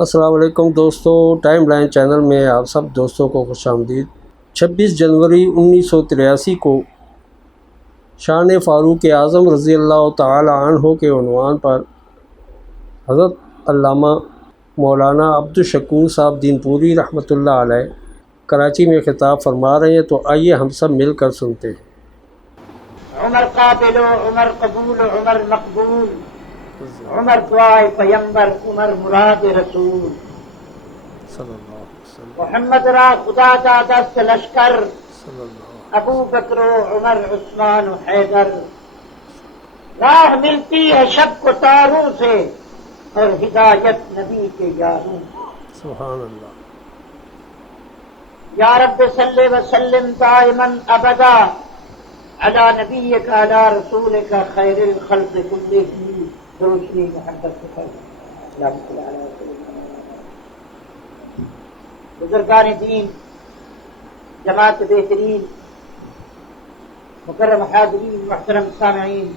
السلام علیکم دوستو، ٹائم لائن چینل میں آپ سب دوستوں کو خوش آمدید۔ 26 جنوری 1983 کو شان فاروق اعظم رضی اللہ تعالی عنہ کے عنوان پر حضرت علامہ مولانا عبدالشکور صاحب دین پوری رحمۃ اللہ علیہ کراچی میں خطاب فرما رہے ہیں، تو آئیے ہم سب مل کر سنتے ہیں۔ عمر قابل و عمر قبول و عمر مقبول، عمر دعائے پیمبر، عمر مراد رسول، صلی اللہ علیہ وسلم۔ محمد را خدا کا دست لشکر، صلی اللہ ابو بکر و عمر عثمان و حیدر، راہ ملتی ہے شب کو تاروں سے اور ہدایت نبی کے یاروں۔ سبحان اللہ۔ یا رب صلی وسلم دائما ابدا علی نبیک علی رسولک خیر الخلق کلہم، روشنی محبت سے بزرگان دین، جماعت بہترین، مکرم حاضرین، محترم سامعین،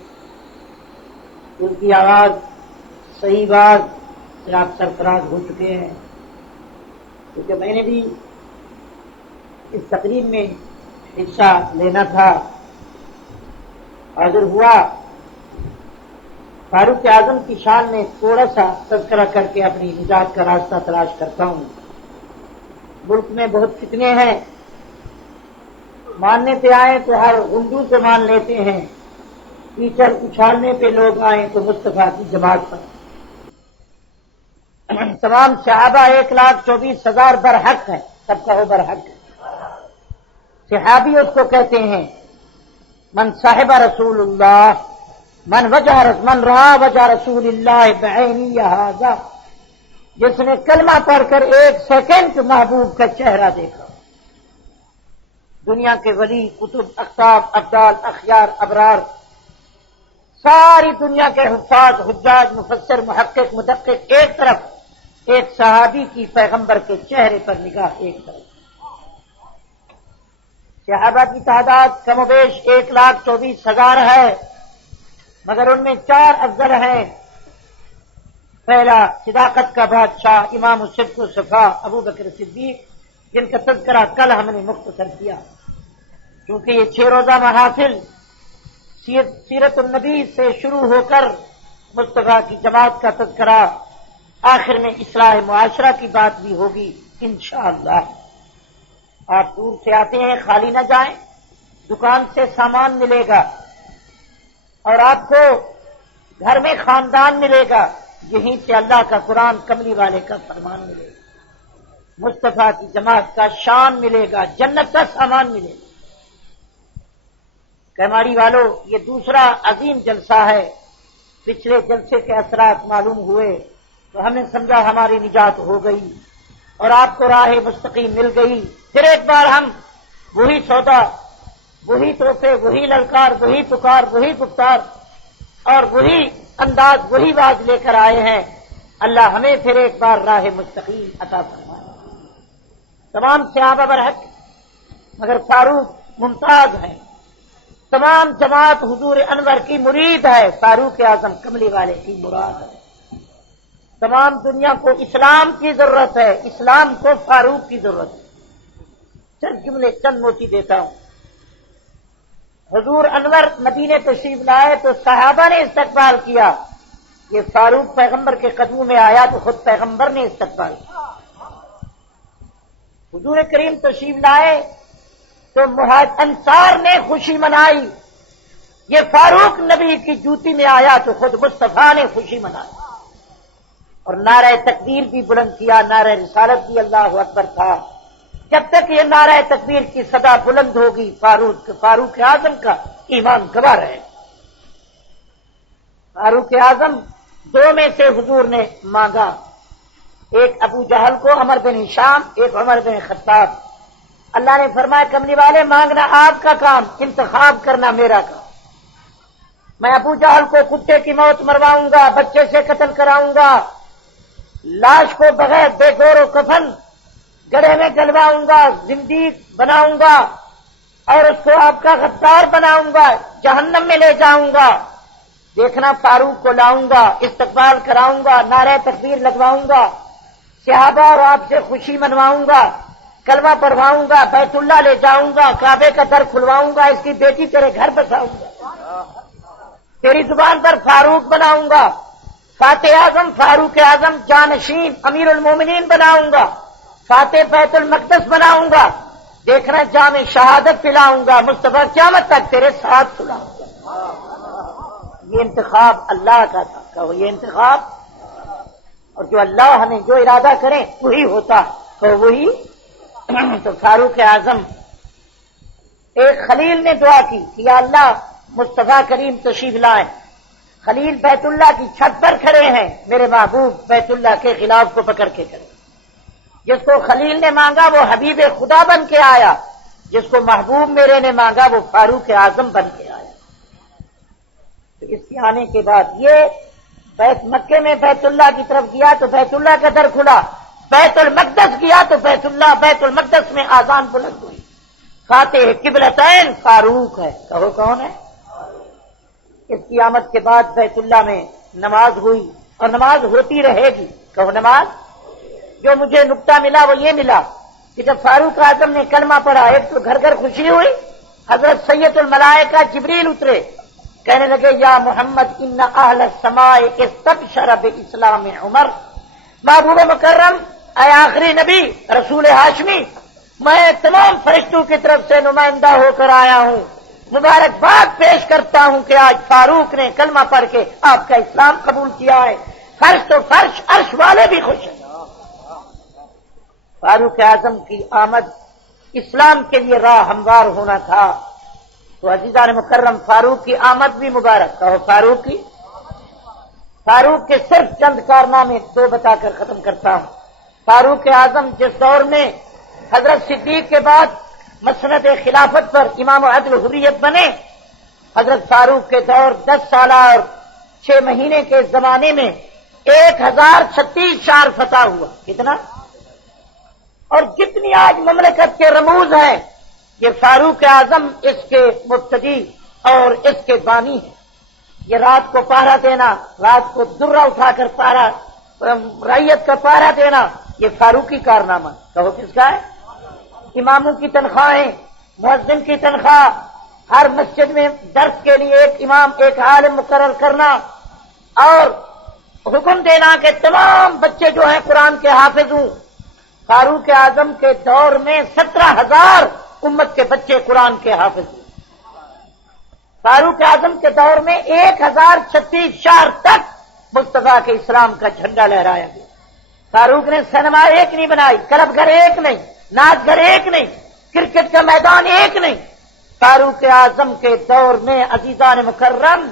ان کی آواز صحیح بات سے آپ سرفراز ہو چکے ہیں، کیونکہ میں نے بھی اس تقریب میں حصہ لینا تھا۔ حاضر ہوا، فاروق اعظم کی شان میں تھوڑا سا تذکرہ کر کے اپنی نجات کا راستہ تلاش کرتا ہوں۔ ملک میں بہت فتنے ہیں، ماننے پہ آئے تو ہر ہندو سے مان لیتے ہیں، کیچڑ اچھالنے پہ لوگ آئیں تو مصطفیٰ کی جماعت پر۔ تمام صحابہ 1,24,000 برحق ہیں، سب کا وہ برحق ہے۔ صحابی اس کو کہتے ہیں من صاحب رسول اللہ، من رہا وجہ رسول اللہ بعینی ھذا، جس نے کلمہ پڑھ کر 1 سیکنڈ محبوب کا چہرہ دیکھا۔ دنیا کے ولی، کتب، اقطاب، ابدال، اخیار، ابرار، ساری دنیا کے حفاظ، حجاج، مفسر، محقق، مدقق ایک طرف، ایک صحابی کی پیغمبر کے چہرے پر نگاہ ایک طرف۔ صحابہ کی تعداد کم و بیش 1,24,000 ہے، مگر ان میں 4 افضل ہیں۔ پہلا صداقت کا بادشاہ، امام الصدق والصفا، ابو بکر صدیق، جن کا تذکرہ کل ہم نے مختصر کیا، کیونکہ یہ 6 روزہ محافل سیرت النبی سے شروع ہو کر مصطفیٰ کی جماعت کا تذکرہ، آخر میں اصلاح معاشرہ کی بات بھی ہوگی انشاءاللہ۔ آپ دور سے آتے ہیں، خالی نہ جائیں، دکان سے سامان ملے گا اور آپ کو گھر میں خاندان ملے گا، یہیں سے اللہ کا قرآن کملی والے کا فرمان ملے گا، مصطفیٰ کی جماعت کا شان ملے گا، جنت کا سامان ملے گا۔ کیماری والوں، یہ دوسرا عظیم جلسہ ہے۔ پچھلے جلسے کے اثرات معلوم ہوئے تو ہم نے سمجھا ہماری نجات ہو گئی اور آپ کو راہ مستقیم مل گئی۔ پھر ایک بار ہم وہی سودا، وہی توحفے، وہی للکار، وہی پکار، وہی گفتار اور وہی انداز، وہی باز لے کر آئے ہیں۔ اللہ ہمیں پھر ایک بار راہ مستقیم عطا فرمائے۔ تمام صحابہ برحق مگر فاروق ممتاز ہیں۔ تمام جماعت حضور انور کی مرید ہے، فاروق اعظم کملی والے کی مراد ہے۔ تمام دنیا کو اسلام کی ضرورت ہے، اسلام کو فاروق کی ضرورت ہے۔ چند جملے، چند موتی دیتا ہوں۔ حضور انور مدینے تشریف لائے تو صحابہ نے استقبال کیا، یہ فاروق پیغمبر کے قدموں میں آیا تو خود پیغمبر نے استقبال کیا۔ حضور کریم تشریف لائے تو انصار نے خوشی منائی، یہ فاروق نبی کی جوتی میں آیا تو خود مصطفیٰ نے خوشی منائی اور نعرہ تکبیر بھی بلند کیا، نعرہ رسالت بھی اللہ اکبر تھا۔ جب تک یہ نعرہ تکبیر کی صدا بلند ہوگی، فاروق اعظم کا ایمان گواہ رہے۔ فاروق اعظم 2 میں سے حضور نے مانگا، ایک ابو جہل کو، عمر بن ہشام، ایک عمر بن خطاب۔ اللہ نے فرمایا کملی والے مانگنا آپ کا کام، انتخاب کرنا میرا کام۔ میں ابو جہل کو کتے کی موت مرواؤں گا، بچے سے قتل کراؤں گا، لاش کو بغیر بے گور و کفن گڑھے میں جلواؤں گا، زندیق بناؤں گا اور اس کو آپ کا غدار بناؤں گا، جہنم میں لے جاؤں گا۔ دیکھنا فاروق کو لاؤں گا، استقبال کراؤں گا، نعرہ تکبیر لگواؤں گا، صحابہ اور آپ سے خوشی منواؤں گا، کلمہ پڑھواؤں گا، بیت اللہ لے جاؤں گا، کعبے کا در کھلواؤں گا، اس کی بیٹی تیرے گھر بساؤں گا، تیری زبان پر فاروق بناؤں گا، فاتح اعظم، فاروق اعظم، جانشین، امیر المومنین بناؤں گا، فاتح بیت المقدس بناؤں گا، دیکھنا جام شہادت پلاؤں گا، مصطفیٰ قیامت تک تیرے ساتھ سلاؤں گا۔ یہ انتخاب اللہ کا تھا، کہو یہ انتخاب، اور جو اللہ ہمیں جو ارادہ کرے وہی ہوتا، تو وہی تو فاروق اعظم، ایک خلیل نے دعا کی کہ یا اللہ مصطفیٰ کریم تشریف لائیں، خلیل بیت اللہ کی چھت پر کھڑے ہیں، میرے محبوب بیت اللہ کے خلاف کو پکڑ کے کرے، جس کو خلیل نے مانگا وہ حبیب خدا بن کے آیا، جس کو محبوب میرے نے مانگا وہ فاروق اعظم بن کے آیا۔ تو اس کے آنے کے بعد یہ مکے میں بیت اللہ کی طرف گیا تو بیت اللہ کا در کھلا، بیت المقدس گیا تو بیت المقدس میں آذان بلند ہوئی، فاتح قبلتین فاروق ہے، کہو کون ہے؟ اس کی آمد کے بعد بیت اللہ میں نماز ہوئی اور نماز ہوتی رہے گی، کہو نماز۔ جو مجھے نقطہ ملا وہ یہ ملا کہ جب فاروق اعظم نے کلمہ پڑھا، ایک تو گھر گھر خوشی ہوئی، حضرت سید الملائکہ جبریل اترے، کہنے لگے یا محمد ان اہل السماء استبشر باسلام عمر، محبوب مکرم اے آخری نبی رسول ہاشمی، میں تمام فرشتوں کی طرف سے نمائندہ ہو کر آیا ہوں، مبارکباد پیش کرتا ہوں کہ آج فاروق نے کلمہ پڑھ کے آپ کا اسلام قبول کیا ہے، فرش تو فرش، عرش والے بھی خوش ہیں۔ فاروق اعظم کی آمد اسلام کے لیے راہ ہموار ہونا تھا، تو عزیزان مکرم فاروق کی آمد بھی مبارک، کہو فاروق کے صرف چند کارنامے دو بتا کر ختم کرتا ہوں۔ فاروق اعظم جس دور میں حضرت صدیق کے بعد مسند خلافت پر امام عدل حریت بنے، حضرت فاروق کے دور 10 سالہ اور 6 مہینے کے زمانے میں 1036 شہر فتح ہوا، کتنا؟ اور جتنی آج مملکت کے رموز ہیں یہ فاروق اعظم اس کے مبتدی اور اس کے بانی ہیں۔ یہ رات کو پہرا دینا، رات کو درہ اٹھا کر پہرا، رعیت کا پہرا دینا، یہ فاروقی کارنامہ، کہو کس کا ہے؟ اماموں کی تنخواہیں، مؤذن کی تنخواہ، ہر مسجد میں درس کے لیے ایک امام ایک عالم مقرر کرنا، اور حکم دینا کہ تمام بچے جو ہیں قرآن کے حافظ ہوں۔ فاروق اعظم کے دور میں 17,000 امت کے بچے قرآن کے حافظ ہوئے۔ فاروق اعظم کے دور میں 1036 شہر تک مصطفیٰ کے اسلام کا جھنڈا لہرایا گیا۔ فاروق نے سینما ایک نہیں بنائی، کلب گھر ایک نہیں، ناچ گھر ایک نہیں، کرکٹ کا میدان ایک نہیں۔ فاروق اعظم کے دور میں عزیزان مکرم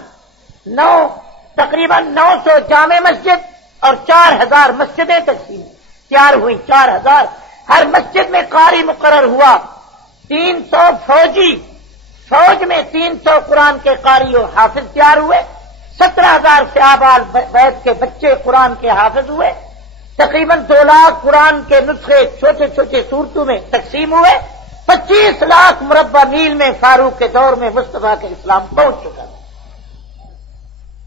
تقریباً 900 جامع مسجد اور 4000 مسجدیں تیار ہوئی، 4000، ہر مسجد میں قاری مقرر ہوا، 300 فوج میں 300 قرآن کے قاری و حافظ تیار ہوئے، 17,000 سے آبال بیت کے بچے قرآن کے حافظ ہوئے، تقریباً 2 لاکھ قرآن کے نسخے چھوٹے چھوٹے صورتوں میں تقسیم ہوئے، 25 لاکھ مربع میل میں فاروق کے دور میں مصطفیٰ کا اسلام پہنچ چکا ہے۔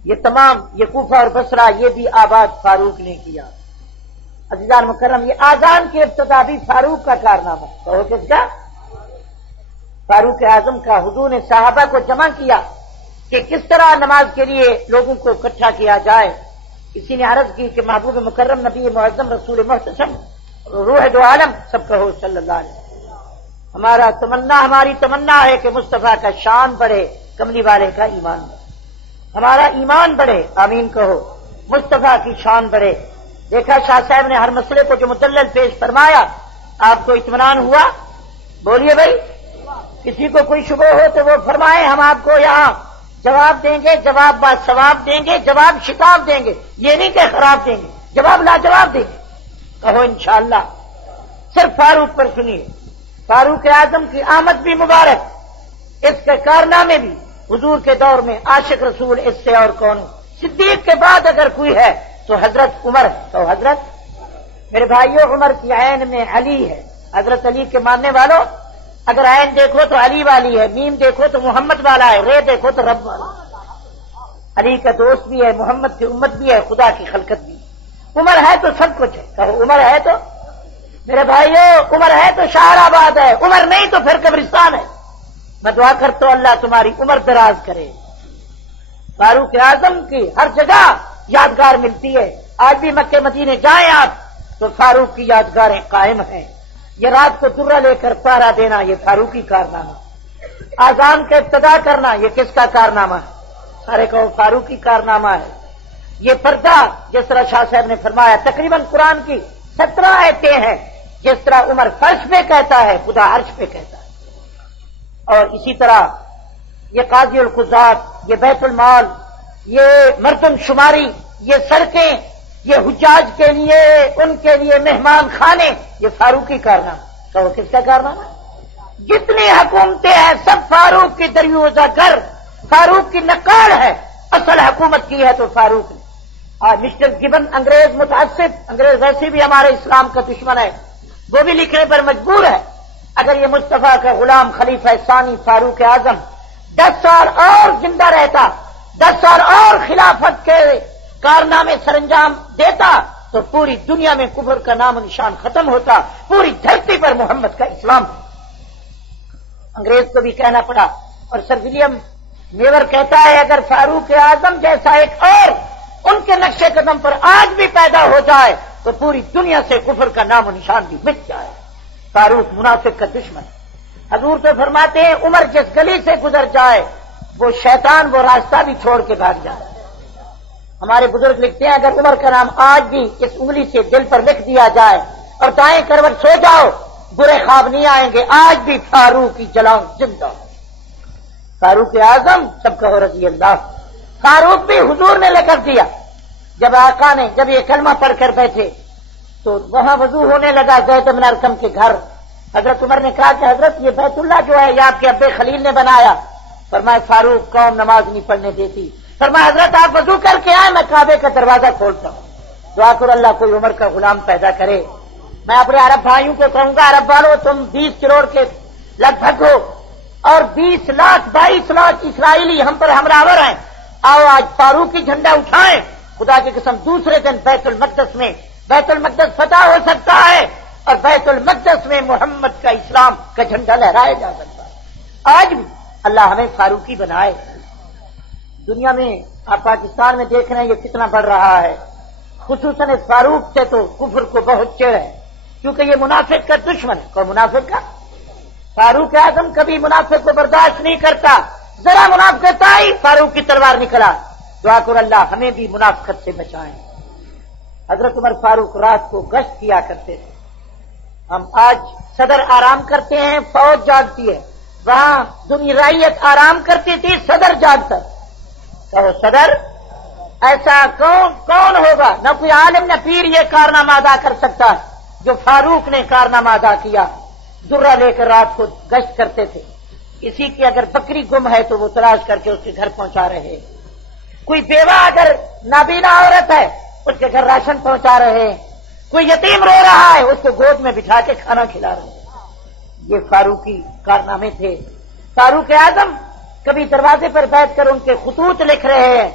یہ تمام یہ کوفہ اور بصرہ یہ بھی آباد فاروق نے کیا۔ عزیزان مکرم یہ آذان کی ابتدا بھی فاروق کا کارنامہ، کہو کس کا؟ فاروق اعظم کا۔ حضور نے صحابہ کو جمع کیا کہ کس طرح نماز کے لیے لوگوں کو اکٹھا کیا جائے۔ کسی نے عرض کی کہ محبوب مکرم نبی معظم رسول محتشم روح دو عالم سب کہو صلی اللہ علیہ وسلم، ہماری تمنا ہے کہ مصطفیٰ کا شان بڑھے، کملی والے کا ایمان بڑھے، ہمارا ایمان بڑھے، آمین کہو، مصطفیٰ کی شان بڑھے۔ دیکھا شاہ صاحب نے ہر مسئلے کو جو مدلل پیش فرمایا، آپ کو اطمینان ہوا؟ بولیے بھائی، کسی کو کوئی شبہ ہو تو وہ فرمائے، ہم آپ کو یہاں جواب دیں گے، جواب با ثواب دیں گے، جواب شتاب دیں گے، یہ نہیں کہ خراب دیں گے، جواب لاجواب دیں گے، کہو انشاءاللہ۔ صرف فاروق پر سنیے، فاروق اعظم کی آمد بھی مبارک، اس کے کارنامے بھی۔ حضور کے دور میں عاشق رسول اس سے اور کون؟ صدیق کے بعد اگر کوئی ہے تو حضرت عمر ہے، تو حضرت، میرے بھائیوں، عمر کی عین میں علی ہے، حضرت علی کے ماننے والوں، اگر عین دیکھو تو علی والی ہے، میم دیکھو تو محمد والا ہے، رے دیکھو تو رب والا۔ علی کا دوست بھی ہے، محمد کی امت بھی ہے، خدا کی خلقت بھی ہے۔ عمر ہے تو سب کچھ ہے. کہو عمر ہے تو میرے بھائیو، عمر ہے تو شہر آباد ہے، عمر نہیں تو پھر قبرستان ہے. میں دعا کرتا ہوں اللہ تمہاری عمر دراز کرے. فاروق اعظم کی ہر جگہ یادگار ملتی ہے. آج بھی مکے مدینے جائیں آپ تو فاروق کی یادگاریں قائم ہیں. یہ رات کو درہ لے کر پہرا دینا یہ فاروقی کارنامہ. آذان کا ابتدا کرنا یہ کس کا کارنامہ ہے؟ سارے کہو فاروقی کارنامہ ہے. یہ پردہ جس طرح شاہ صاحب نے فرمایا تقریباً قرآن کی 17 آیتیں ہیں. جس طرح عمر فرش پہ کہتا ہے خدا عرش پہ کہتا ہے. اور اسی طرح یہ قاضی القضات، یہ بیت المال، یہ مردم شماری، یہ سڑکیں، یہ حجاج کے لیے ان کے لیے مہمان خانے، یہ فاروقی کارنامہ. تو کس کا کارنامہ؟ جتنی حکومتیں ہیں سب فاروق کی دریوزہ گر، فاروق کی نقال ہے. اصل حکومت کی ہے تو فاروق نے. اور مسٹر گبن انگریز متعصب، انگریز ویسے بھی ہمارے اسلام کا دشمن ہے، وہ بھی لکھنے پر مجبور ہے. اگر یہ مصطفیٰ کا غلام خلیفہ ثانی فاروق اعظم 10 سال اور زندہ رہتا، 10 سال اور خلافت کے کارنامے سر انجام دیتا تو پوری دنیا میں کفر کا نام و نشان ختم ہوتا، پوری دھرتی پر محمد کا اسلام. انگریز کو بھی کہنا پڑا. اور سر ولیم میور کہتا ہے اگر فاروق اعظم جیسا ایک اور ان کے نقشے قدم پر آج بھی پیدا ہو جائے تو پوری دنیا سے کفر کا نام و نشان بھی مٹ جائے. فاروق منافق کا دشمن. حضور تو فرماتے ہیں عمر جس گلی سے گزر جائے وہ شیطان وہ راستہ بھی چھوڑ کے بھاگ جائے. ہمارے بزرگ لکھتے ہیں اگر عمر کا نام آج بھی اس انگلی سے دل پر لکھ دیا جائے اور دائیں کروٹ سو جاؤ برے خواب نہیں آئیں گے. آج بھی فاروق کی جلان زندہ. فاروق اعظم سب کہو رضی اللہ. فاروق بھی حضور نے لے کر دیا. جب آقا نے جب یہ کلمہ پڑھ کر بیٹھے تو وہاں وضو ہونے لگا زید بن ارقم کے گھر. حضرت عمر نے کہا کہ حضرت یہ بیت اللہ جو ہے یہ آپ کے ابے خلیل نے بنایا. فرمایا فاروق قوم نماز نہیں پڑھنے دیتی. فرمایا حضرت آپ وضو کر کے آئے میں کعبے کا دروازہ کھولتا ہوں. دعا کرو اللہ کوئی عمر کا غلام پیدا کرے. میں اپنے عرب بھائیوں کو کہوں گا عرب والوں تم 20 کروڑ کے لگ بھگ ہو اور 20 لاکھ 22 لاکھ اسرائیلی ہم پر حملہ ہیں. آؤ آج فاروقی جھنڈا اٹھائیں. خدا کی قسم دوسرے دن بیت المقدس فتح ہو سکتا ہے اور بیت المقدس میں محمد کا اسلام کا جھنڈا لہرایا جا سکتا ہے. آج بھی اللہ ہمیں فاروقی بنائے. دنیا میں آپ پاکستان میں دیکھ رہے ہیں یہ کتنا بڑھ رہا ہے. خصوصاً اس فاروق سے تو کفر کو بہت چڑ ہے کیونکہ یہ منافق کا دشمن ہے. کوئی منافق کا؟ فاروق اعظم کبھی منافق کو برداشت نہیں کرتا. ذرا منافقت آئی فاروق کی تلوار نکلا. دعا کر اللہ ہمیں بھی منافقت سے بچائیں. حضرت عمر فاروق رات کو گشت کیا کرتے تھے. ہم آج صدر آرام کرتے ہیں فوج جاگتی ہے. وہاں دنیا رعیت آرام کرتی تھی صدر جاگتا. کہو صدر ایسا کون ہوگا؟ نہ کوئی عالم نہ پیر یہ کارنامہ ادا کر سکتا جو فاروق نے کارنامہ ادا کیا. درہ لے کر رات کو گشت کرتے تھے. کسی کی اگر بکری گم ہے تو وہ تلاش کر کے اس کے گھر پہنچا رہے. کوئی بیوہ اگر نابینا عورت ہے اس کے گھر راشن پہنچا رہے. کوئی یتیم رو رہا ہے اس کو گود میں بٹھا کے کھانا کھلا رہے. یہ فاروقی کارنامے تھے. فاروق اعظم کبھی دروازے پر بیٹھ کر ان کے خطوط لکھ رہے ہیں.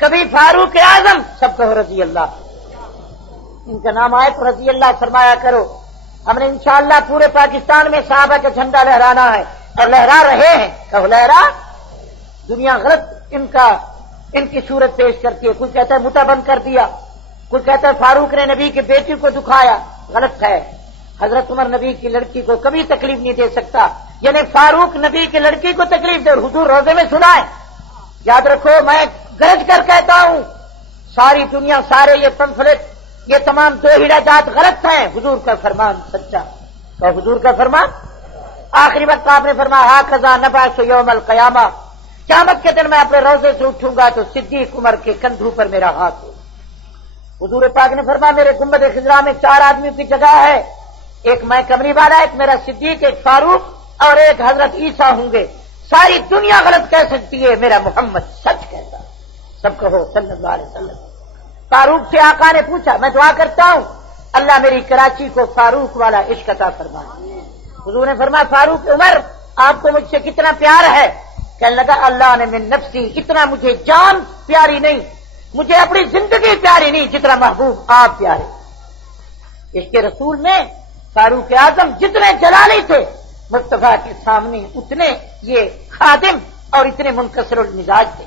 کبھی فاروق اعظم سب کہو رضی اللہ. ان کا نام آئے تو رضی اللہ فرمایا کرو. ہم نے انشاءاللہ پورے پاکستان میں صحابہ کا جھنڈا لہرانا ہے اور لہرا رہے ہیں. کہو لہرا. دنیا غلط ان کی صورت پیش کرتی ہے. کوئی کہتا ہے متا بند کر دیا، کوئی کہتا ہے فاروق نے نبی کی بیٹی کو دکھایا. غلط ہے. حضرت عمر نبی کی لڑکی کو کبھی تکلیف نہیں دے سکتا. یعنی فاروق نبی کی لڑکی کو تکلیف دے. حضور روزے میں سنائے. یاد رکھو میں گرج کر کہتا ہوں ساری دنیا سارے یہ پمفلٹ یہ تمام توحیدہ جات غلط ہیں. حضور کا فرمان سچا. تو حضور کا فرمان آخری وقت آپ نے فرمایا ہاکذا نبعث یوم القیامہ. قیامت کے دن میں اپنے روزے سے اٹھوں گا تو صدیق عمر کے کندھوں پر میرا ہاتھ ہو. حضور پاک نے فرمایا میرے گنبد خضرا میں 4 آدمیوں کی جگہ ہے. ایک میں کمری والا، ایک میرا صدیق، ایک فاروق اور ایک حضرت عیسیٰ ہوں گے. ساری دنیا غلط کہہ سکتی ہے، میرا محمد سچ کہتا. سب کہو صلی اللہ علیہ وسلم. فاروق سے آقا نے پوچھا میں دعا کرتا ہوں اللہ میری کراچی کو فاروق والا عشق عطا فرمائے. حضور نے فرمایا فاروق عمر آپ کو مجھ سے کتنا پیار ہے؟ کہنے لگا اللہ نے من نفسی، اتنا مجھے جان پیاری نہیں مجھے اپنی زندگی پیاری نہیں جتنا محبوب آپ پیارے. عشق رسول میں فاروق اعظم جتنے جلالی تھے مصطفیٰ کے سامنے اتنے یہ خادم اور اتنے منکسر المزاج تھے.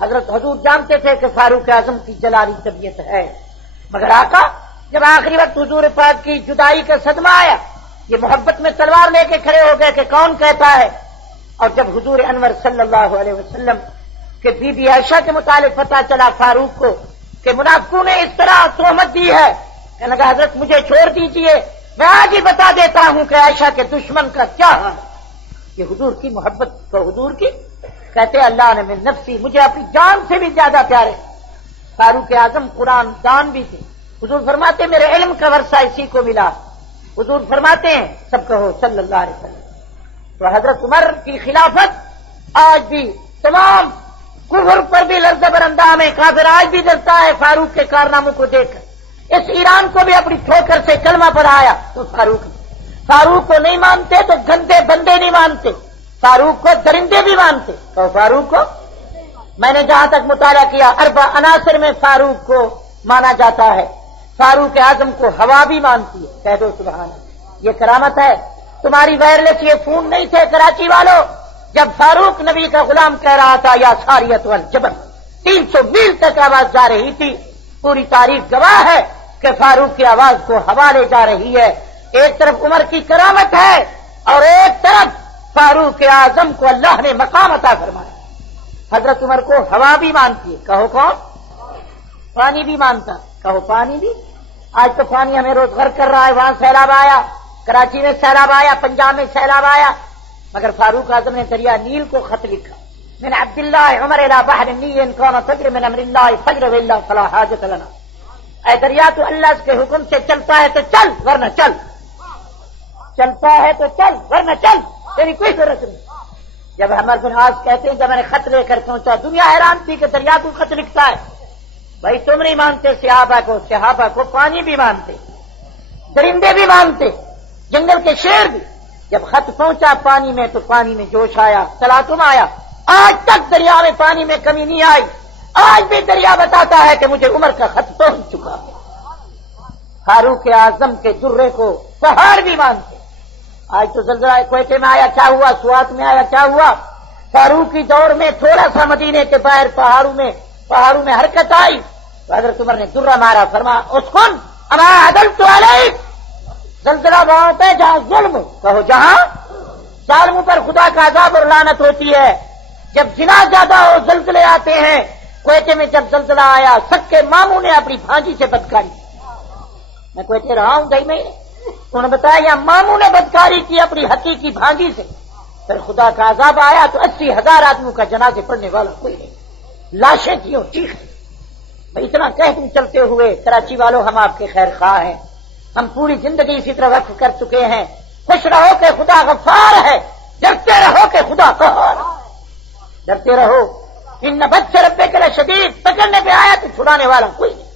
حضرت حضور جانتے تھے کہ فاروق اعظم کی جلالی طبیعت ہے، مگر آقا جب آخری وقت حضور پاک کی جدائی کا صدمہ آیا یہ محبت میں تلوار لے کے کھڑے ہو گئے کہ کون کہتا ہے. اور جب حضور انور صلی اللہ علیہ وسلم کہ بی بی عائشہ کے متعلق پتہ چلا فاروق کو کہ منافقوں نے اس طرح تہمت دی ہے، کہنے لگا حضرت مجھے چھوڑ دیجئے، میں آج ہی بتا دیتا ہوں کہ عائشہ کے دشمن کا کیا حال ہے. یہ حضور کی محبت تو حضور کی کہتے اللہ نے من نفسی، مجھے اپنی جان سے بھی زیادہ پیارے. فاروق اعظم قرآن دان بھی تھے. حضور فرماتے میرے علم کا ورثہ اسی کو ملا. حضور فرماتے ہیں سب کہو صلی اللہ علیہ وسلم. تو حضرت عمر کی خلافت آج بھی تمام کفر پر بھی لرزہ بر اندام ہے. کافر آج بھی ڈرتا ہے فاروق کے کارناموں کو دیکھ کر. اس ایران کو بھی اپنی ٹھوکر سے کلمہ پڑھایا تو فاروق کو نہیں مانتے تو گندے بندے نہیں مانتے، فاروق کو درندے بھی مانتے. تو فاروق کو میں نے جہاں تک مطالعہ کیا اربع عناصر میں فاروق کو مانا جاتا ہے. فاروق اعظم کو ہوا بھی مانتی ہے. کہہ دو سبحان اللہ. یہ کرامت ہے. تمہاری وائرلیس یہ فون نہیں تھے کراچی والوں جب فاروق نبی کا غلام کہہ رہا تھا یا ساریت والجبل 300 میل تک آواز جا رہی تھی. پوری تاریخ گواہ ہے کہ فاروق کی آواز کو ہوا لے جا رہی ہے. ایک طرف عمر کی کرامت ہے اور ایک طرف فاروق اعظم کو اللہ نے مقام عطا فرمایا. حضرت عمر کو ہوا بھی مانتی ہے. کہو کون؟ پانی بھی مانتا. کہو پانی بھی. آج تو پانی ہمیں روز غرق کر رہا ہے. وہاں سیلاب آیا، کراچی میں سیلاب آیا، پنجاب میں سیلاب آیا، مگر فاروق اعظم نے دریا نیل کو خط لکھا من عبداللہ عمر الى بحر النیل ان کان فجر من امر اللہ فجر واللہ فلا حاجت لنا. اے دریا تو اللہ کے حکم سے چلتا ہے تو چل ورنہ چل، چلتا ہے تو چل ورنہ چل، تیری کوئی ضرورت نہیں. جب عمر بن عاص کہتے ہیں جب میں نے خط لے کر پہنچا دنیا حیران تھی کہ دریا کو خط لکھتا ہے. بھائی تم نہیں مانتے صحابہ کو پانی بھی مانتے، درندے بھی مانتے، جنگل کے شیر بھی. جب خط پہنچا پانی میں تو پانی میں جوش آیا، تلاطم آیا. آج تک دریا میں پانی میں کمی نہیں آئی. آج بھی دریا بتاتا ہے کہ مجھے عمر کا خط پہنچ چکا. فاروق اعظم کے جرے کو پہاڑ بھی مانتے. آج تو زلزلہ کوئٹے میں آیا کیا ہوا، سوات میں آیا کیا ہوا. فاروق کی دور میں تھوڑا سا مدینے کے باہر پہاڑوں میں حرکت آئی تو حضرت عمر نے درہ مارا، فرمایا اسکن اما عدلت علیک. زلزلہ وہاں پہ جہاں ظلم، کہو جہاں ظالموں پر خدا کا عذاب اور لعنت ہوتی ہے. جب جنا زیادہ ہو زلزلے آتے ہیں. کوئٹے میں جب زلزلہ آیا سب کے ماموں نے اپنی بھانجی سے بدکاری. میں کوئٹے رہا ہوں 2 مہینے، انہوں نے بتایا یا ماموں نے بدکاری کی اپنی حقیقی بھانجی سے. پھر خدا کا عذاب آیا تو 80,000 آدمیوں کا جنازے پڑھنے والا کوئی نہیں، لاشیں تھیں اور چیخ. اتنا کہہ دن چلتے ہوئے کراچی والوں ہم آپ کے خیر خواہ ہیں. ہم پوری زندگی اسی طرح وقف کر چکے ہیں. خوش رہو کہ خدا غفار ہے، ڈرتے رہو کہ خدا قہار ہے. ڈرتے رہو ان بد سے ربے کے شدید، پکڑنے پہ آیا تو چھڑانے والا کوئی نہیں.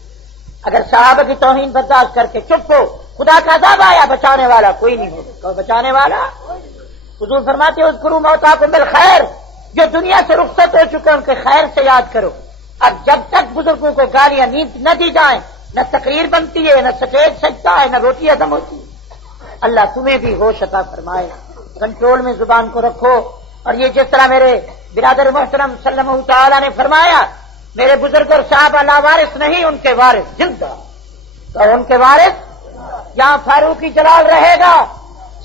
اگر صحابہ کی توہین برداشت کر کے چپ ہو خدا کا عذاب آیا بچانے والا کوئی نہیں ہوگا. تو بچانے والا حضور فرماتے اذکروا موتاکم بالخیر، جو دنیا سے رخصت ہو چکے ان کے خیر سے یاد کرو. اب جب تک بزرگوں کو گالیاں نیند نہ دی جائیں نہ تقریر بنتی ہے، نہ سٹیج سجتا ہے، نہ روٹی ہضم ہوتی ہے. اللہ تمہیں بھی ہوش عطا فرمائے. کنٹرول میں زبان کو رکھو. اور یہ جس طرح میرے برادر محترم صلی اللہ تعالیٰ نے فرمایا میرے بزرگ اور صحابہ لا وارث نہیں ان کے وارث زندہ. تو ان کے وارث یہاں فاروقی جلال رہے گا،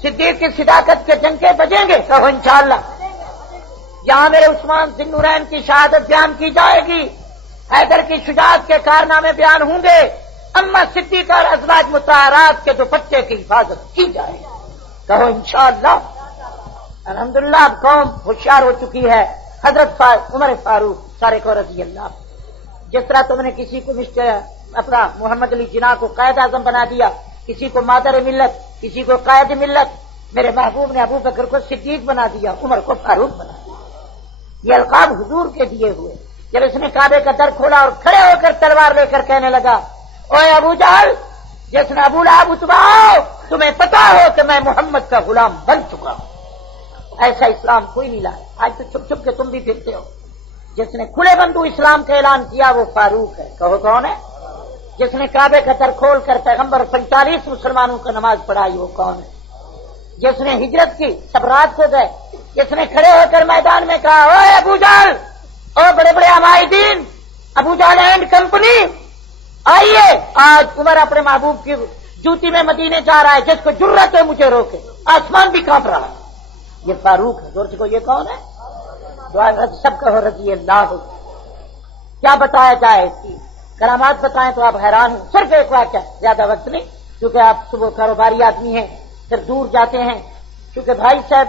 صدیق کی صداقت کے ڈنکے بجیں گے تو انشاءاللہ. یہاں میرے عثمان ذی النورین کی شہادت بیان کی جائے گی، حیدر کی شجاعت کے کارنامے بیان ہوں گے، اما صدیقہ اور ازواج مطہرات کے دوپٹے کی حفاظت کی جائے گی. کہو انشاءاللہ. الحمدللہ اب قوم ہوشیار ہو چکی ہے. حضرت عمر فاروق سارے کو رضی اللہ. جس طرح تم نے کسی کو اپنا محمد علی جناح کو قائد اعظم بنا دیا، کسی کو مادر ملت، کسی کو قائد ملت، میرے محبوب نے ابو بکر کو صدیق بنا دیا، عمر کو فاروق بنا دیا. یہ القاب حضور کے دیے ہوئے. جب اس نے کعبے کا در کھولا اور کھڑے ہو کر تلوار لے کر کہنے لگا اوے ابو جہل، جس نے ابو لہب اتباؤ، تمہیں پتا ہو کہ میں محمد کا غلام بن چکا ہوں. ایسا اسلام کوئی نہیں لایا. آج تو چھپ چھپ کے تم بھی پھرتے ہو. جس نے کھلے بندو اسلام کا اعلان کیا وہ فاروق ہے. کہو کون ہے؟ جس نے کعبے کا در کھول کر پیغمبر 45 مسلمانوں کو نماز پڑھائی وہ کون ہے؟ جس نے ہجرت کی سب رات کو گئے، جس نے کھڑے ہو کر میدان میں کہا اوے ابو جہل، او بڑے بڑے عمائدین، ابو جہل اینڈ کمپنی، آئیے آج عمر اپنے محبوب کی جوتی میں مدینے جا رہا ہے، جس کو جرت ہے مجھے روکے، آسمان بھی کانپ رہا ہے. یہ فاروق ہے. زور سے کو یہ کون ہے؟ سب کہو رضی اللہ ہو. کیا بتایا جائے اس کی کرامات بتائیں تو آپ حیران ہیں. صرف ایک واقعہ، زیادہ وقت نہیں کیونکہ آپ صبح کاروباری آدمی ہیں، پھر دور جاتے ہیں. کیونکہ بھائی صاحب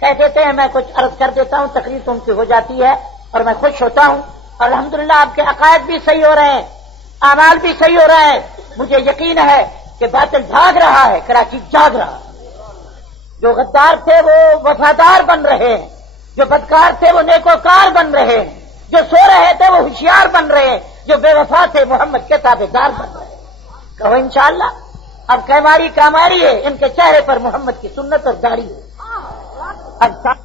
کہہ دیتے ہیں میں کچھ عرض کر دیتا ہوں، تقریر تو ان کی ہو جاتی ہے اور میں خوش ہوتا ہوں. اور الحمدللہ آپ کے عقائد بھی صحیح ہو رہے ہیں، اعمال بھی صحیح ہو رہے ہیں. مجھے یقین ہے کہ باطل بھاگ رہا ہے، کراچی جاگ رہا ہے. جو غدار تھے وہ وفادار بن رہے ہیں، جو بدکار تھے وہ نیکوکار بن رہے ہیں، جو سو رہے تھے وہ ہوشیار بن رہے ہیں، جو بے وفا تھے محمد کے تابعدار بن رہے ہیں. کہو انشاءاللہ. اب کیماری کاماری ہے، ان کے چہرے پر محمد کی سنت اور داڑھی ہے.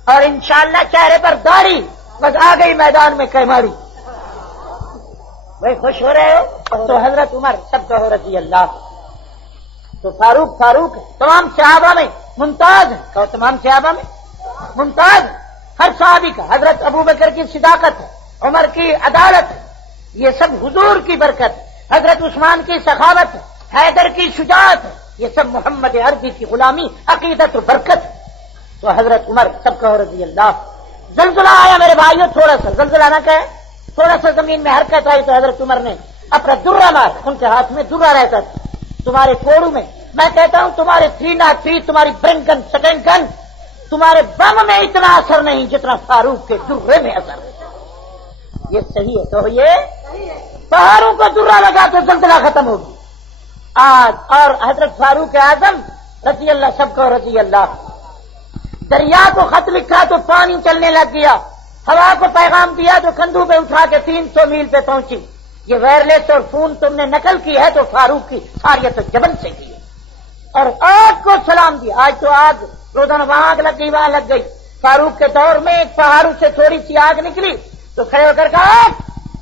اور انشاءاللہ چہرے پر داڑھی، بس آ گئی میدان میں کیماری. بھائی خوش ہو رہے ہو تو حضرت عمر سب کہو رضی اللہ. تو فاروق فاروق تمام صحابہ میں ممتاز ہے. کہو تمام صحابہ میں ممتاز، ہر صحابی کا. حضرت ابوبکر کی صداقت ہے، عمر کی عدالت ہے، یہ سب حضور کی برکت ہے. حضرت عثمان کی سخاوت ہے، حیدر کی شجاعت ہے، یہ سب محمد عربی کی غلامی عقیدت و برکت ہے. تو حضرت عمر سب کہو رضی اللہ. زلزلہ آیا میرے بھائیوں، تھوڑا سا زلزلہ نہ کہے، تھوڑا سا زمین میں حرکت آئی تو حضرت عمر نے اپنا درہ مارا. ان کے ہاتھ میں درہ رہتا تھا. تمہارے کوڑوں میں میں کہتا ہوں تمہارے 303 تمہاری برنگ گن سیکنڈ گن تمہارے بم میں اتنا اثر نہیں جتنا فاروق کے درے میں اثر ہے. یہ صحیح ہے. تو یہ پہاڑوں کو درہ لگا تو زلزلہ ختم ہوگی آج. اور حضرت فاروق اعظم رضی اللہ سب کو رضی اللہ. دریا کو خط لکھا تو پانی چلنے لگ گیا، ہوا کو پیغام دیا تو کندھوں پہ اٹھا کے 300 میل پہ پہنچی. یہ وائرلیس اور فون تم نے نقل کی ہے تو فاروق کی ساریت جبل سے کی ہے. اور آگ کو سلام دیا. آج تو آگ روزانہ وہاں آگ لگ گئی وہاں لگ گئی. فاروق کے دور میں ایک پہاڑوں سے تھوڑی سی آگ نکلی تو کھڑے ہو کر کہا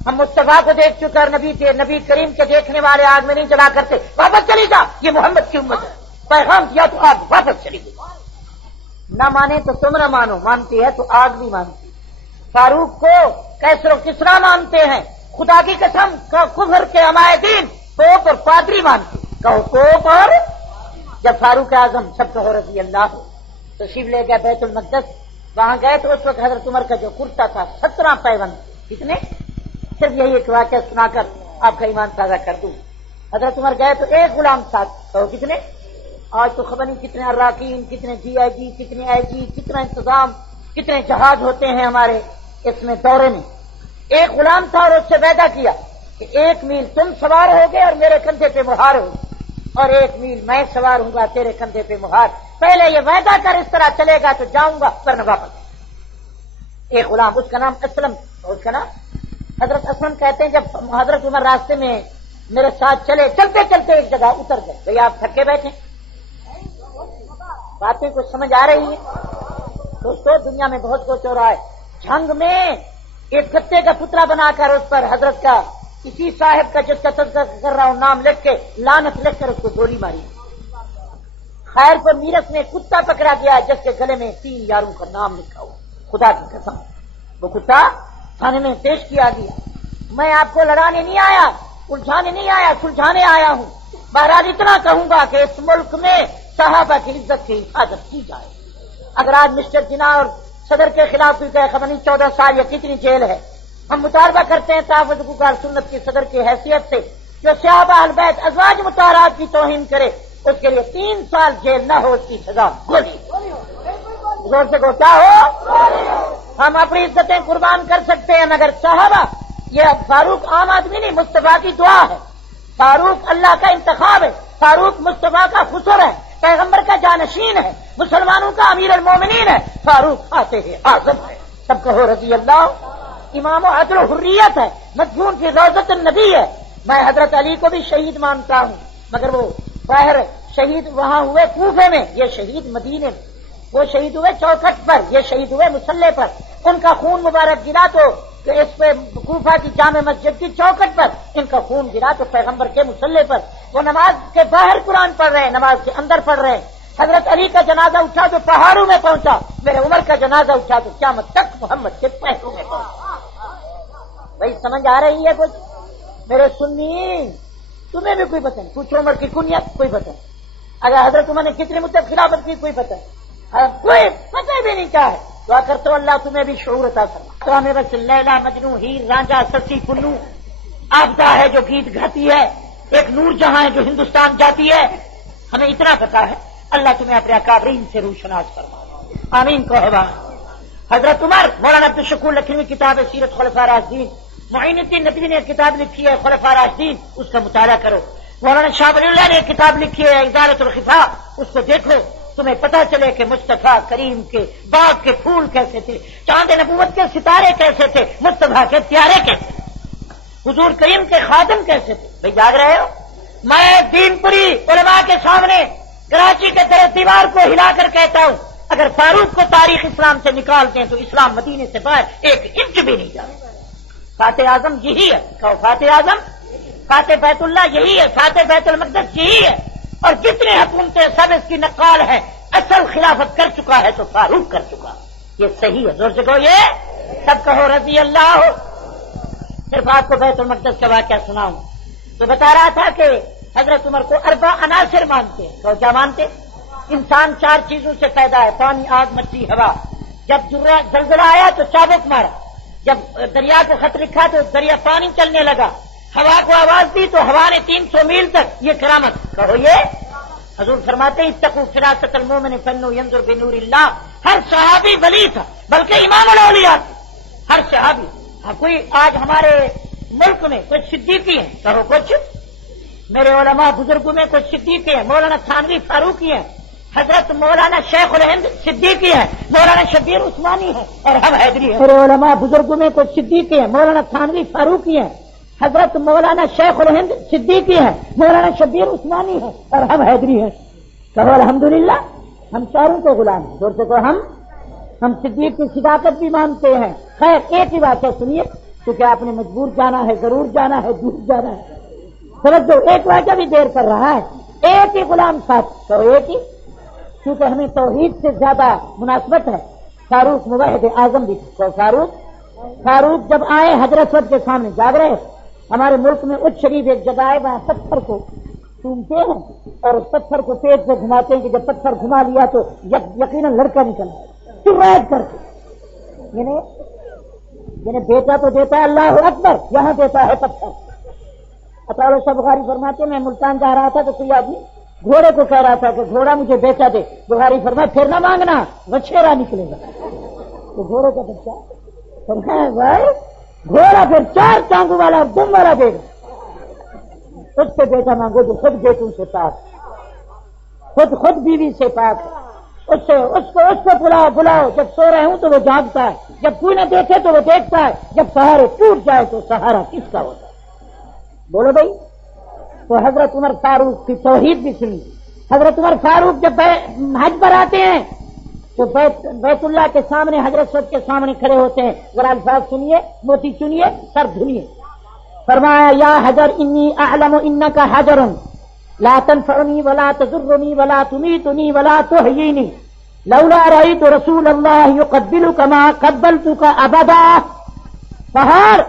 ہم مصطفیٰ کو دیکھ چکے اور نبی کریم کے دیکھنے والے آگ میں نہیں جلا کرتے، واپس چلی جا، یہ محمد کی امت ہے. پیغام دیا تو آگ واپس چلی گئی. نہ مانے تو تم نہ مانو، مانتی ہے تو آگ بھی مانتی. فاروق کو کیسر و کسرا مانتے ہیں، خدا کی قسم کفر کے عمائدین پوپ اور پادری مانتے. کہو پوپ. اور جب فاروق اعظم سب کہو رضی اللہ تشریف لے گئے بیت المقدس، وہاں گئے تو اس وقت حضرت عمر کا جو کرتا تھا 17 پیوند. کتنے؟ صرف یہی ایک واقعہ سنا کر آپ کا ایمان تازہ کر دوں. حضرت عمر گئے تو ایک غلام ساتھ. کہو کتنے؟ آج تو خبر نہیں کتنے اراکین، کتنے جی آئی جی، کتنے آئی جی، کتنا انتظام، کتنے جہاز ہوتے ہیں ہمارے اس میں دورے میں. ایک غلام تھا اور اس سے وعدہ کیا کہ 1 میل تم سوار ہوگے اور میرے کندھے پہ مہار ہوگی، اور 1 میل میں سوار ہوں گا تیرے کندھے پہ مہار. پہلے یہ وعدہ کر اس طرح چلے گا تو جاؤں گا ورنہ واپس. ایک غلام، اس کا نام اسلم، اس کا نام حضرت اسلم کہتے ہیں. جب حضرت عمر راستے میں میرے ساتھ چلے، چلتے چلتے ایک جگہ اتر گئے. بھئی آپ تھکے بیٹھے، باتیں کچھ سمجھ آ رہی ہیں دوستو؟ دنیا میں بہت کچھ ہو رہا ہے. جنگ میں ایک کتے کا پتلا بنا کر اس پر حضرت کا کسی صاحب کا جس کا تذکرہ کر رہا ہوں نام لکھ کے لعنت لکھ کر اس کو گولی ماری. خیر پر میرس میں کتا پکڑا گیا جس کے گلے میں 3 یاروں کا نام لکھا ہوا. خدا کی قسم وہ کتا تھانے میں پیش کیا گیا. میں آپ کو لڑانے نہیں آیا، الجھانے نہیں آیا، سلجھانے آیا ہوں. بہرحال اتنا کہوں گا کہ اس ملک میں صحابہ کی عزت کی حفاظت کی جائے. اگر آج مسٹر جناح اور صدر کے خلاف کوئی کہے خبر نہیں 14 سال یا کتنی جیل ہے، ہم مطالبہ کرتے ہیں تحفظ حقوق اہل سنت کی صدر کی حیثیت سے جو صحابہ اہل بیت ازواج مطہرات کی توہین کرے اس کے لیے 3 سال جیل نہ ہو، اس کی سزا گولی. زور سے کو کیا ہو؟ ہم اپنی عزتیں قربان کر سکتے ہیں مگر صحابہ، یہ فاروق عام آدمی نہیں، مصطفیٰ کی دعا ہے. فاروق اللہ کا انتخاب ہے، فاروق مصطفیٰ کا خسر ہے، پیغمبر کا جانشین ہے، مسلمانوں کا امیر المومنین ہے. فاروق فاتح اعظم ہے. سب کہو رضی اللہ. امام و عدل و حریت ہے، مدفون کی روضت النبی ہے. میں حضرت علی کو بھی شہید مانتا ہوں مگر وہ باہر شہید وہاں ہوئے کوفے میں، یہ شہید مدینے میں. وہ شہید ہوئے چوکھٹ پر، یہ شہید ہوئے مسلح پر. ان کا خون مبارک گرا تو کہ اس پہ کوفہ کی جامع مسجد کی چوکٹ پر ان کا خون گرا تو پیغمبر کے مصلے پر وہ نماز کے باہر قرآن پڑھ رہے ہیں، نماز کے اندر پڑھ رہے ہیں۔ حضرت علی کا جنازہ اٹھا تو پہاڑوں میں پہنچا، میرے عمر کا جنازہ اٹھا تو قیامت تک محمد کے پیروں میں پہنچا۔ بھائی سمجھ آ رہی ہے کچھ؟ میرے سنی تمہیں بھی کوئی پتہ نہیں، پوچھو عمر کی کنیت کوئی پتہ نہیں، اگر حضرت عمر نے کتنی مدت خلافت کی کوئی پتہ نہیں، کوئی پتہ بھی نہیں کیا ہے۔ دعا کرتے ہو اللہ تمہیں بھی شعور عطا فرما۔ تو ہمیں بس لیلا مجنوں ہیر رانجھا سسی پلو آبدہ ہے جو گیت گاتی ہے، ایک نور جہاں ہے جو ہندوستان جاتی ہے، ہمیں اتنا پتا ہے۔ اللہ تمہیں اپنے اکابرین سے روشناس فرما، آمین کو ہے۔ حضرت عمر، مولانا عبدالشکور لکھنوی کتاب ہے سیرت خلفاء راشدین، معین الدین ندوی نے کتاب لکھی ہے خلفاء راشدین، اس کا مطالعہ کرو۔ مولانا شاہ ولی اللہ نے کتاب لکھی ہے ازالۃ الخفا، اس کو دیکھو، تمہیں پتا چلے کہ مصطفیٰ کریم کے باغ کے پھول کیسے تھے، چاند نبوت کے ستارے کیسے تھے، مصطفیٰ کے پیارے کیسے تھے، حضور کریم کے خادم کیسے تھے۔ بھائی جاگ رہے ہو؟ میں دین پوری علماء کے سامنے کراچی کے طرح دیوار کو ہلا کر کہتا ہوں، اگر فاروق کو تاریخ اسلام سے نکالتے ہیں تو اسلام مدینے سے باہر 1 انچ بھی نہیں جائے۔ فاتح اعظم یہی ہے، کہو فاتح اعظم، فاتح بیت اللہ یہی ہے، فاتح بیت المقدس یہی ہے، اور جتنے حکومتیں سب اس کی نقال ہے۔ اصل خلافت کر چکا ہے تو فاروق کر چکا، یہ صحیح ہے، زور سے کہو یہ سب کہو رضی اللہ ہو۔ صرف آپ کو بیت المقدس کا واقعہ سناؤں تو بتا رہا تھا کہ حضرت عمر کو 4 عناصر مانتے ہیں۔ تو کیا مانتے؟ انسان 4 چیزوں سے پیدا ہے، پانی، آگ، مٹی، ہوا۔ جب زلزلہ آیا تو چابک مارا، جب دریا کو خط لکھا تو دریا پانی چلنے لگا، ہوا کو آواز دی تو ہوا نے 300 میل تک، یہ کرامت کہو یہ۔ حضور فرماتے ہیں اتقوا فراست المومن فانه ينظر بنور اللہ۔ ہر صحابی ولی تھا، بلکہ امام الاولیاء تھا ہر صحابی۔ کوئی آج ہمارے ملک میں کچھ صدیقی ہیں، کہو کچھ میرے علماء بزرگوں میں کچھ صدیقی ہیں، مولانا تھانوی فاروقی ہیں، حضرت مولانا شیخ الہند صدیقی ہے، مولانا شبیر عثمانی ہے، اور ہم حیدری ہیں۔ میرے علماء بزرگوں میں کچھ صدیقی ہیں، مولانا تھانوی فاروقی ہیں، حضرت مولانا شیخ الہند صدیقی ہے، مولانا شبیر عثمانی ہے، اور ہم حیدری ہیں۔ کہو الحمدللہ، ہم چاروں کو غلام ہیں۔ زور سے کہو ہم صدیق کی صداقت بھی مانتے ہیں۔ خیر ایک ہی بات ہے، سنیے، کیونکہ آپ نے مجبور جانا ہے، ضرور جانا ہے، دور جانا ہے، سمجھو ایک واقعہ بھی دیر کر رہا ہے۔ ایک ہی غلام ساتھ، تو ایک ہی، کیونکہ ہمیں توحید سے زیادہ مناسبت ہے۔ فاروق موحد اعظم بھی تو فاروق جب آئے حضرت کے سامنے جاگ رہے، ہمارے ملک میں اچ شریف ایک جگہ ہے، وہاں پتھر کو چومتے ہیں اور اس پتھر کو پیٹ سے گھماتے ہیں کہ جب پتھر گھما لیا تو یقیناً لڑکا نکلا چرائد کر کے، یعنی بیٹا تو دیتا ہے اللہ اکبر، یہاں دیتا ہے پتھر۔ اطال شاہ بخاری فرماتے میں ملتان جا رہا تھا تو کوئی آدمی گھوڑے کو کہہ رہا تھا کہ گھوڑا مجھے بیچا دے، بخاری فرمایا پھر نہ مانگنا، وچھیرا نکلے گا۔ تو گھوڑے کا بچہ فرمایا بھائی گھوڑا پھر 4 ٹانگوں والا دم والا دے گا، اس سے بیٹا مانگو جو خود بیٹوں سے پاک، خود بیوی سے پاک، اس کو بلاؤ، جب سو رہے ہوں تو وہ جاگتا ہے، جب کوئی نہ دیکھے تو وہ دیکھتا ہے، جب سہارے ٹوٹ جائے تو سہارا کس کا ہوتا ہے؟ بولو بھائی۔ تو حضرت عمر فاروق کی توحید بھی سنی۔ حضرت عمر فاروق جب حج پر آتے ہیں تو بیت اللہ کے سامنے حضرت صد کے سامنے کھڑے ہوتے ہیں، ذرا الفاظ سنیے، موتی چنیے، سر دھنیے۔ فرمایا یا حجر انی اعلم انک حجر لا تنفعنی ولا تضرنی ولا تمیتنی ولا تحیینی لولا رأیت رسول اللہ یقبلک ما قبلتک ابدا۔ پہاڑ،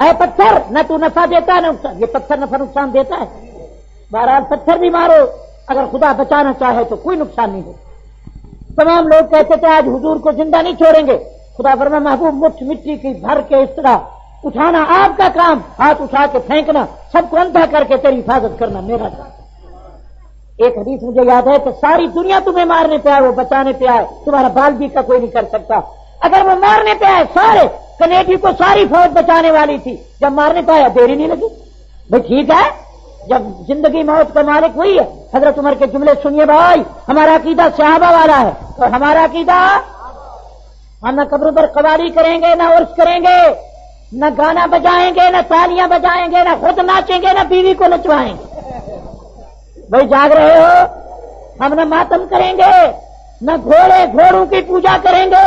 اے پتھر، نہ تو نفع دیتا نہ نقصان، یہ پتھر نفع نقصان دیتا ہے؟ بہرحال پتھر بھی مارو، اگر خدا بچانا چاہے تو کوئی نقصان نہیں ہوتا۔ تمام لوگ کہتے تھے آج حضور کو زندہ نہیں چھوڑیں گے، خدا فرمایا محبوب مٹھ مٹی کی بھر کے اس طرح اٹھانا آپ کا کام، ہاتھ اٹھا کے پھینکنا، سب کو اندھا کر کے تیری حفاظت کرنا میرا کام۔ ایک حدیث مجھے یاد ہے کہ ساری دنیا تمہیں مارنے پہ آئے، وہ بچانے پہ آئے، تمہارا بال بھی کا کوئی نہیں کر سکتا۔ اگر وہ مارنے پہ آئے سارے، کمیٹی کو ساری فوج بچانے والی تھی، جب مارنے پہ آیا دیری نہیں لگی۔ بھائی ٹھیک ہے، جب زندگی موت کا مالک وہی ہے۔ حضرت عمر کے جملے سنیے بھائی، ہمارا عقیدہ صحابہ والا ہے، اور ہمارا عقیدہ ہم نہ قبر پر قوالی کریں گے، نہ عرس کریں گے، نہ گانا بجائیں گے، نہ تالیاں بجائیں گے، نہ خود ناچیں گے، نہ بیوی کو نچوائیں گے۔ بھائی جاگ رہے ہو؟ ہم نہ ماتم کریں گے، نہ گھوڑوں کی پوجا کریں گے،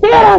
13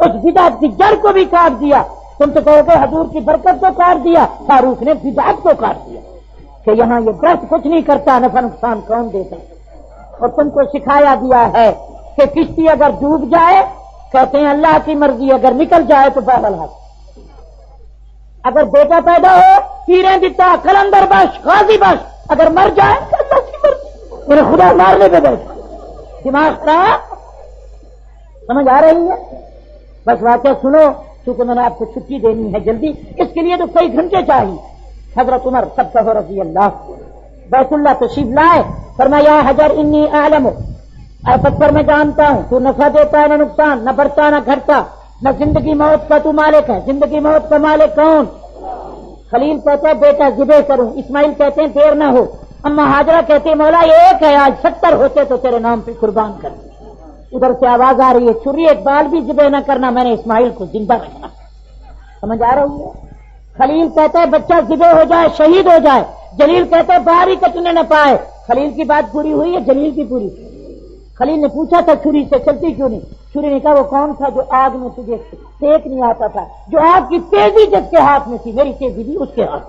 اس بدعت کی جڑ کو بھی کاٹ دیا. تم تو کہو گے حضور کی برکت کو کاٹ دیا, فاروق نے بدعت کو کاٹ دیا کہ یہاں یہ درخت کچھ نہیں کرتا, نفع نقصان کون دیتا. اور تم کو سکھایا گیا ہے کہ کشتی اگر ڈوب جائے کہتے ہیں اللہ کی مرضی, اگر نکل جائے تو بہرحال حق. اگر بیٹا پیدا ہو پیریں دیتا, کلندر بخش, غازی بخش, اگر مر جائے تو اللہ کی مرضی, میرے خدا مارنے پہ بیٹھا. دماغ خراب, سمجھ آ رہی ہے؟ بس واقعہ سنو, کیونکہ میں نے آپ کو چھٹی دینی ہے جلدی, اس کے لیے تو کئی گھنٹے چاہیے. حضرت عمر سب کا رضی اللہ بیت اللہ تشریف لائے, فرمایا یا حجر انی اعلم, اے پتھر میں جانتا ہوں تو نفع دیتا ہے نہ نقصان, نہ بڑھتا نہ گھٹتا, نہ زندگی موت کا تو مالک ہے, زندگی موت کا مالک کون؟ خلیل کہتا ہے بیٹا ذبح کروں, اسماعیل کہتے ہیں دیر نہ ہو, اما ہاجرہ کہتے ہیں مولا یہ ایک ہے, آج 70 ہوتے تو تیرے نام پہ قربان کر. ادھر سے آواز آ رہی ہے چھری ایک بال بھی ذبح نہ کرنا, میں نے اسماعیل کو زندہ رکھنا. سمجھ آ رہی ہے؟ خلیل کہتا ہے بچہ ذبح ہو جائے شہید ہو جائے, جلیل کہتے ہیں باہر ہی کٹنے نہ پائے. خلیل کی بات پوری ہوئی ہے, جلیل کی پوری. خلیل نے پوچھا تھا چھری سے چلتی کیوں نہیں؟ چھری نے کہا وہ کون تھا جو آگ میں تجھے سیک نہیں آتا تھا, جو آگ کی تیزی جس کے ہاتھ میں تھی, میری تیزی بھی اس کے ہاتھ.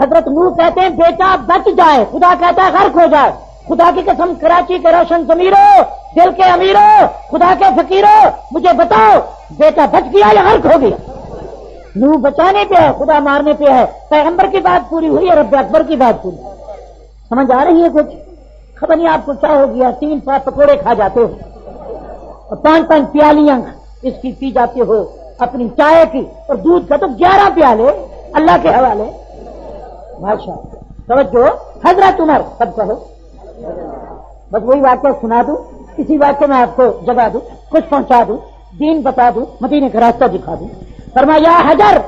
حضرت نوح کہتے ہیں بیٹا بچ جائے, خدا کہتا ہے غرق ہو جائے. خدا کی قسم کراچی کے روشن ضمیرو, دل کے امیرو, خدا کے فقیرو, مجھے بتاؤ بیٹا بچ گیا یا غرق ہو گیا؟ نوح بچانے پہ ہے, خدا مارنے پہ ہے. پیغمبر کی بات پوری ہوئی ہے, رب اکبر کی بات پوری. سمجھ آ رہی ہے کچھ؟ خبر نہیں آپ کو کیا ہو گیا, 3 پاس پکوڑے کھا جاتے ہو اور 5 پیالیاں اس کی پی جاتے ہو اپنی چائے کی, اور دودھ کا تو 11 پیالے اللہ کے حوالے. ماشاء توجہ. حضرت عمر سب کہو. بس وہی واقعہ سنا دوں, اسی واقعے میں آپ کو جگا دوں, کچھ پہنچا دوں, دین بتا دوں, مدینے کا راستہ دکھا دوں. فرمایا یا حجر,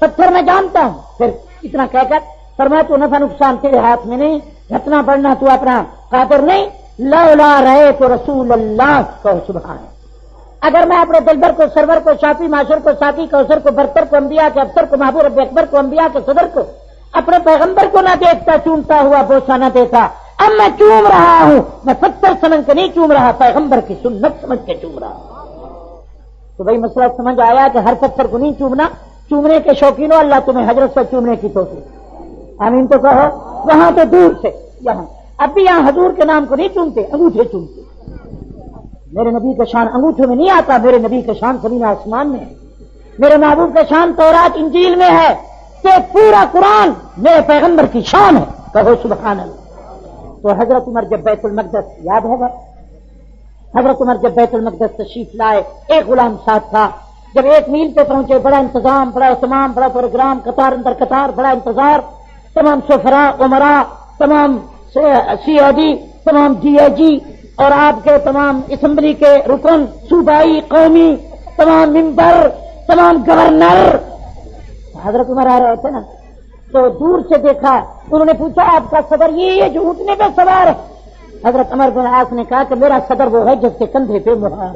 پتھر میں جانتا ہوں. پھر اتنا کہہ کر فرمایا تو نفع نقصان تیرے ہاتھ میں نہیں, گھٹنا بڑھنا تو اپنا قادر نہیں. لولا رہے تو رسول اللہ کو سبحان. اگر میں اپنے دلبر کو, سرور کو, شافی معاشر کو, ساقی کوثر کو, برتر کو, انبیاء کے افسر کو, محبوب رب اکبر کو, انبیاء کے صدر کو, اپنے پیغمبر کو نہ دیکھتا, چومتا ہوا بوسہ نہ دیتا. اب میں چوم رہا ہوں, میں پتھر سمجھ کے نہیں چوم رہا, پیغمبر کی سنت سمجھ کے چوم رہا. تو بھائی مسئلہ سمجھ آیا کہ ہر پتھر کو نہیں چومنا. چومنے کے شوقینوں, اللہ تمہیں حضرت سے چومنے کی توفیق. آمین تو کہو. وہاں تو دور سے یہاں, اب بھی یہاں حضور کے نام کو نہیں چومتے, انگوٹھے چومتے. میرے نبی کا شان انگوٹھے میں نہیں آتا, میرے نبی کا شان زمین آسمان میں ہے. میرے محبوب کا شان تورات انجیل میں ہے, کہ پورا قرآن میرے پیغمبر کی شان ہے. کہو سبحان اللہ. تو حضرت عمر جب بیت المقدس, یاد ہوگا حضرت عمر جب بیت المقدس تشریف لائے, ایک غلام ساتھ تھا. جب 1 میل پہ پہنچے, بڑا انتظام, بڑا اہتمام, بڑا پروگرام, قطار اندر قطار, بڑا انتظار. تمام سفراء, عمراء, تمام CID, تمام DIG, اور آپ کے تمام اسمبلی کے رکن, صوبائی, قومی, تمام ممبر, تمام گورنر. حضرت عمر آ رہے تھے نا, تو دور سے دیکھا. انہوں نے پوچھا آپ کا صدر یہ ہے جو اٹھنے پہ سوار ہے؟ حضرت عمر بن عاص نے کہا کہ میرا صدر وہ ہے جس کے کندھے پہ مہار.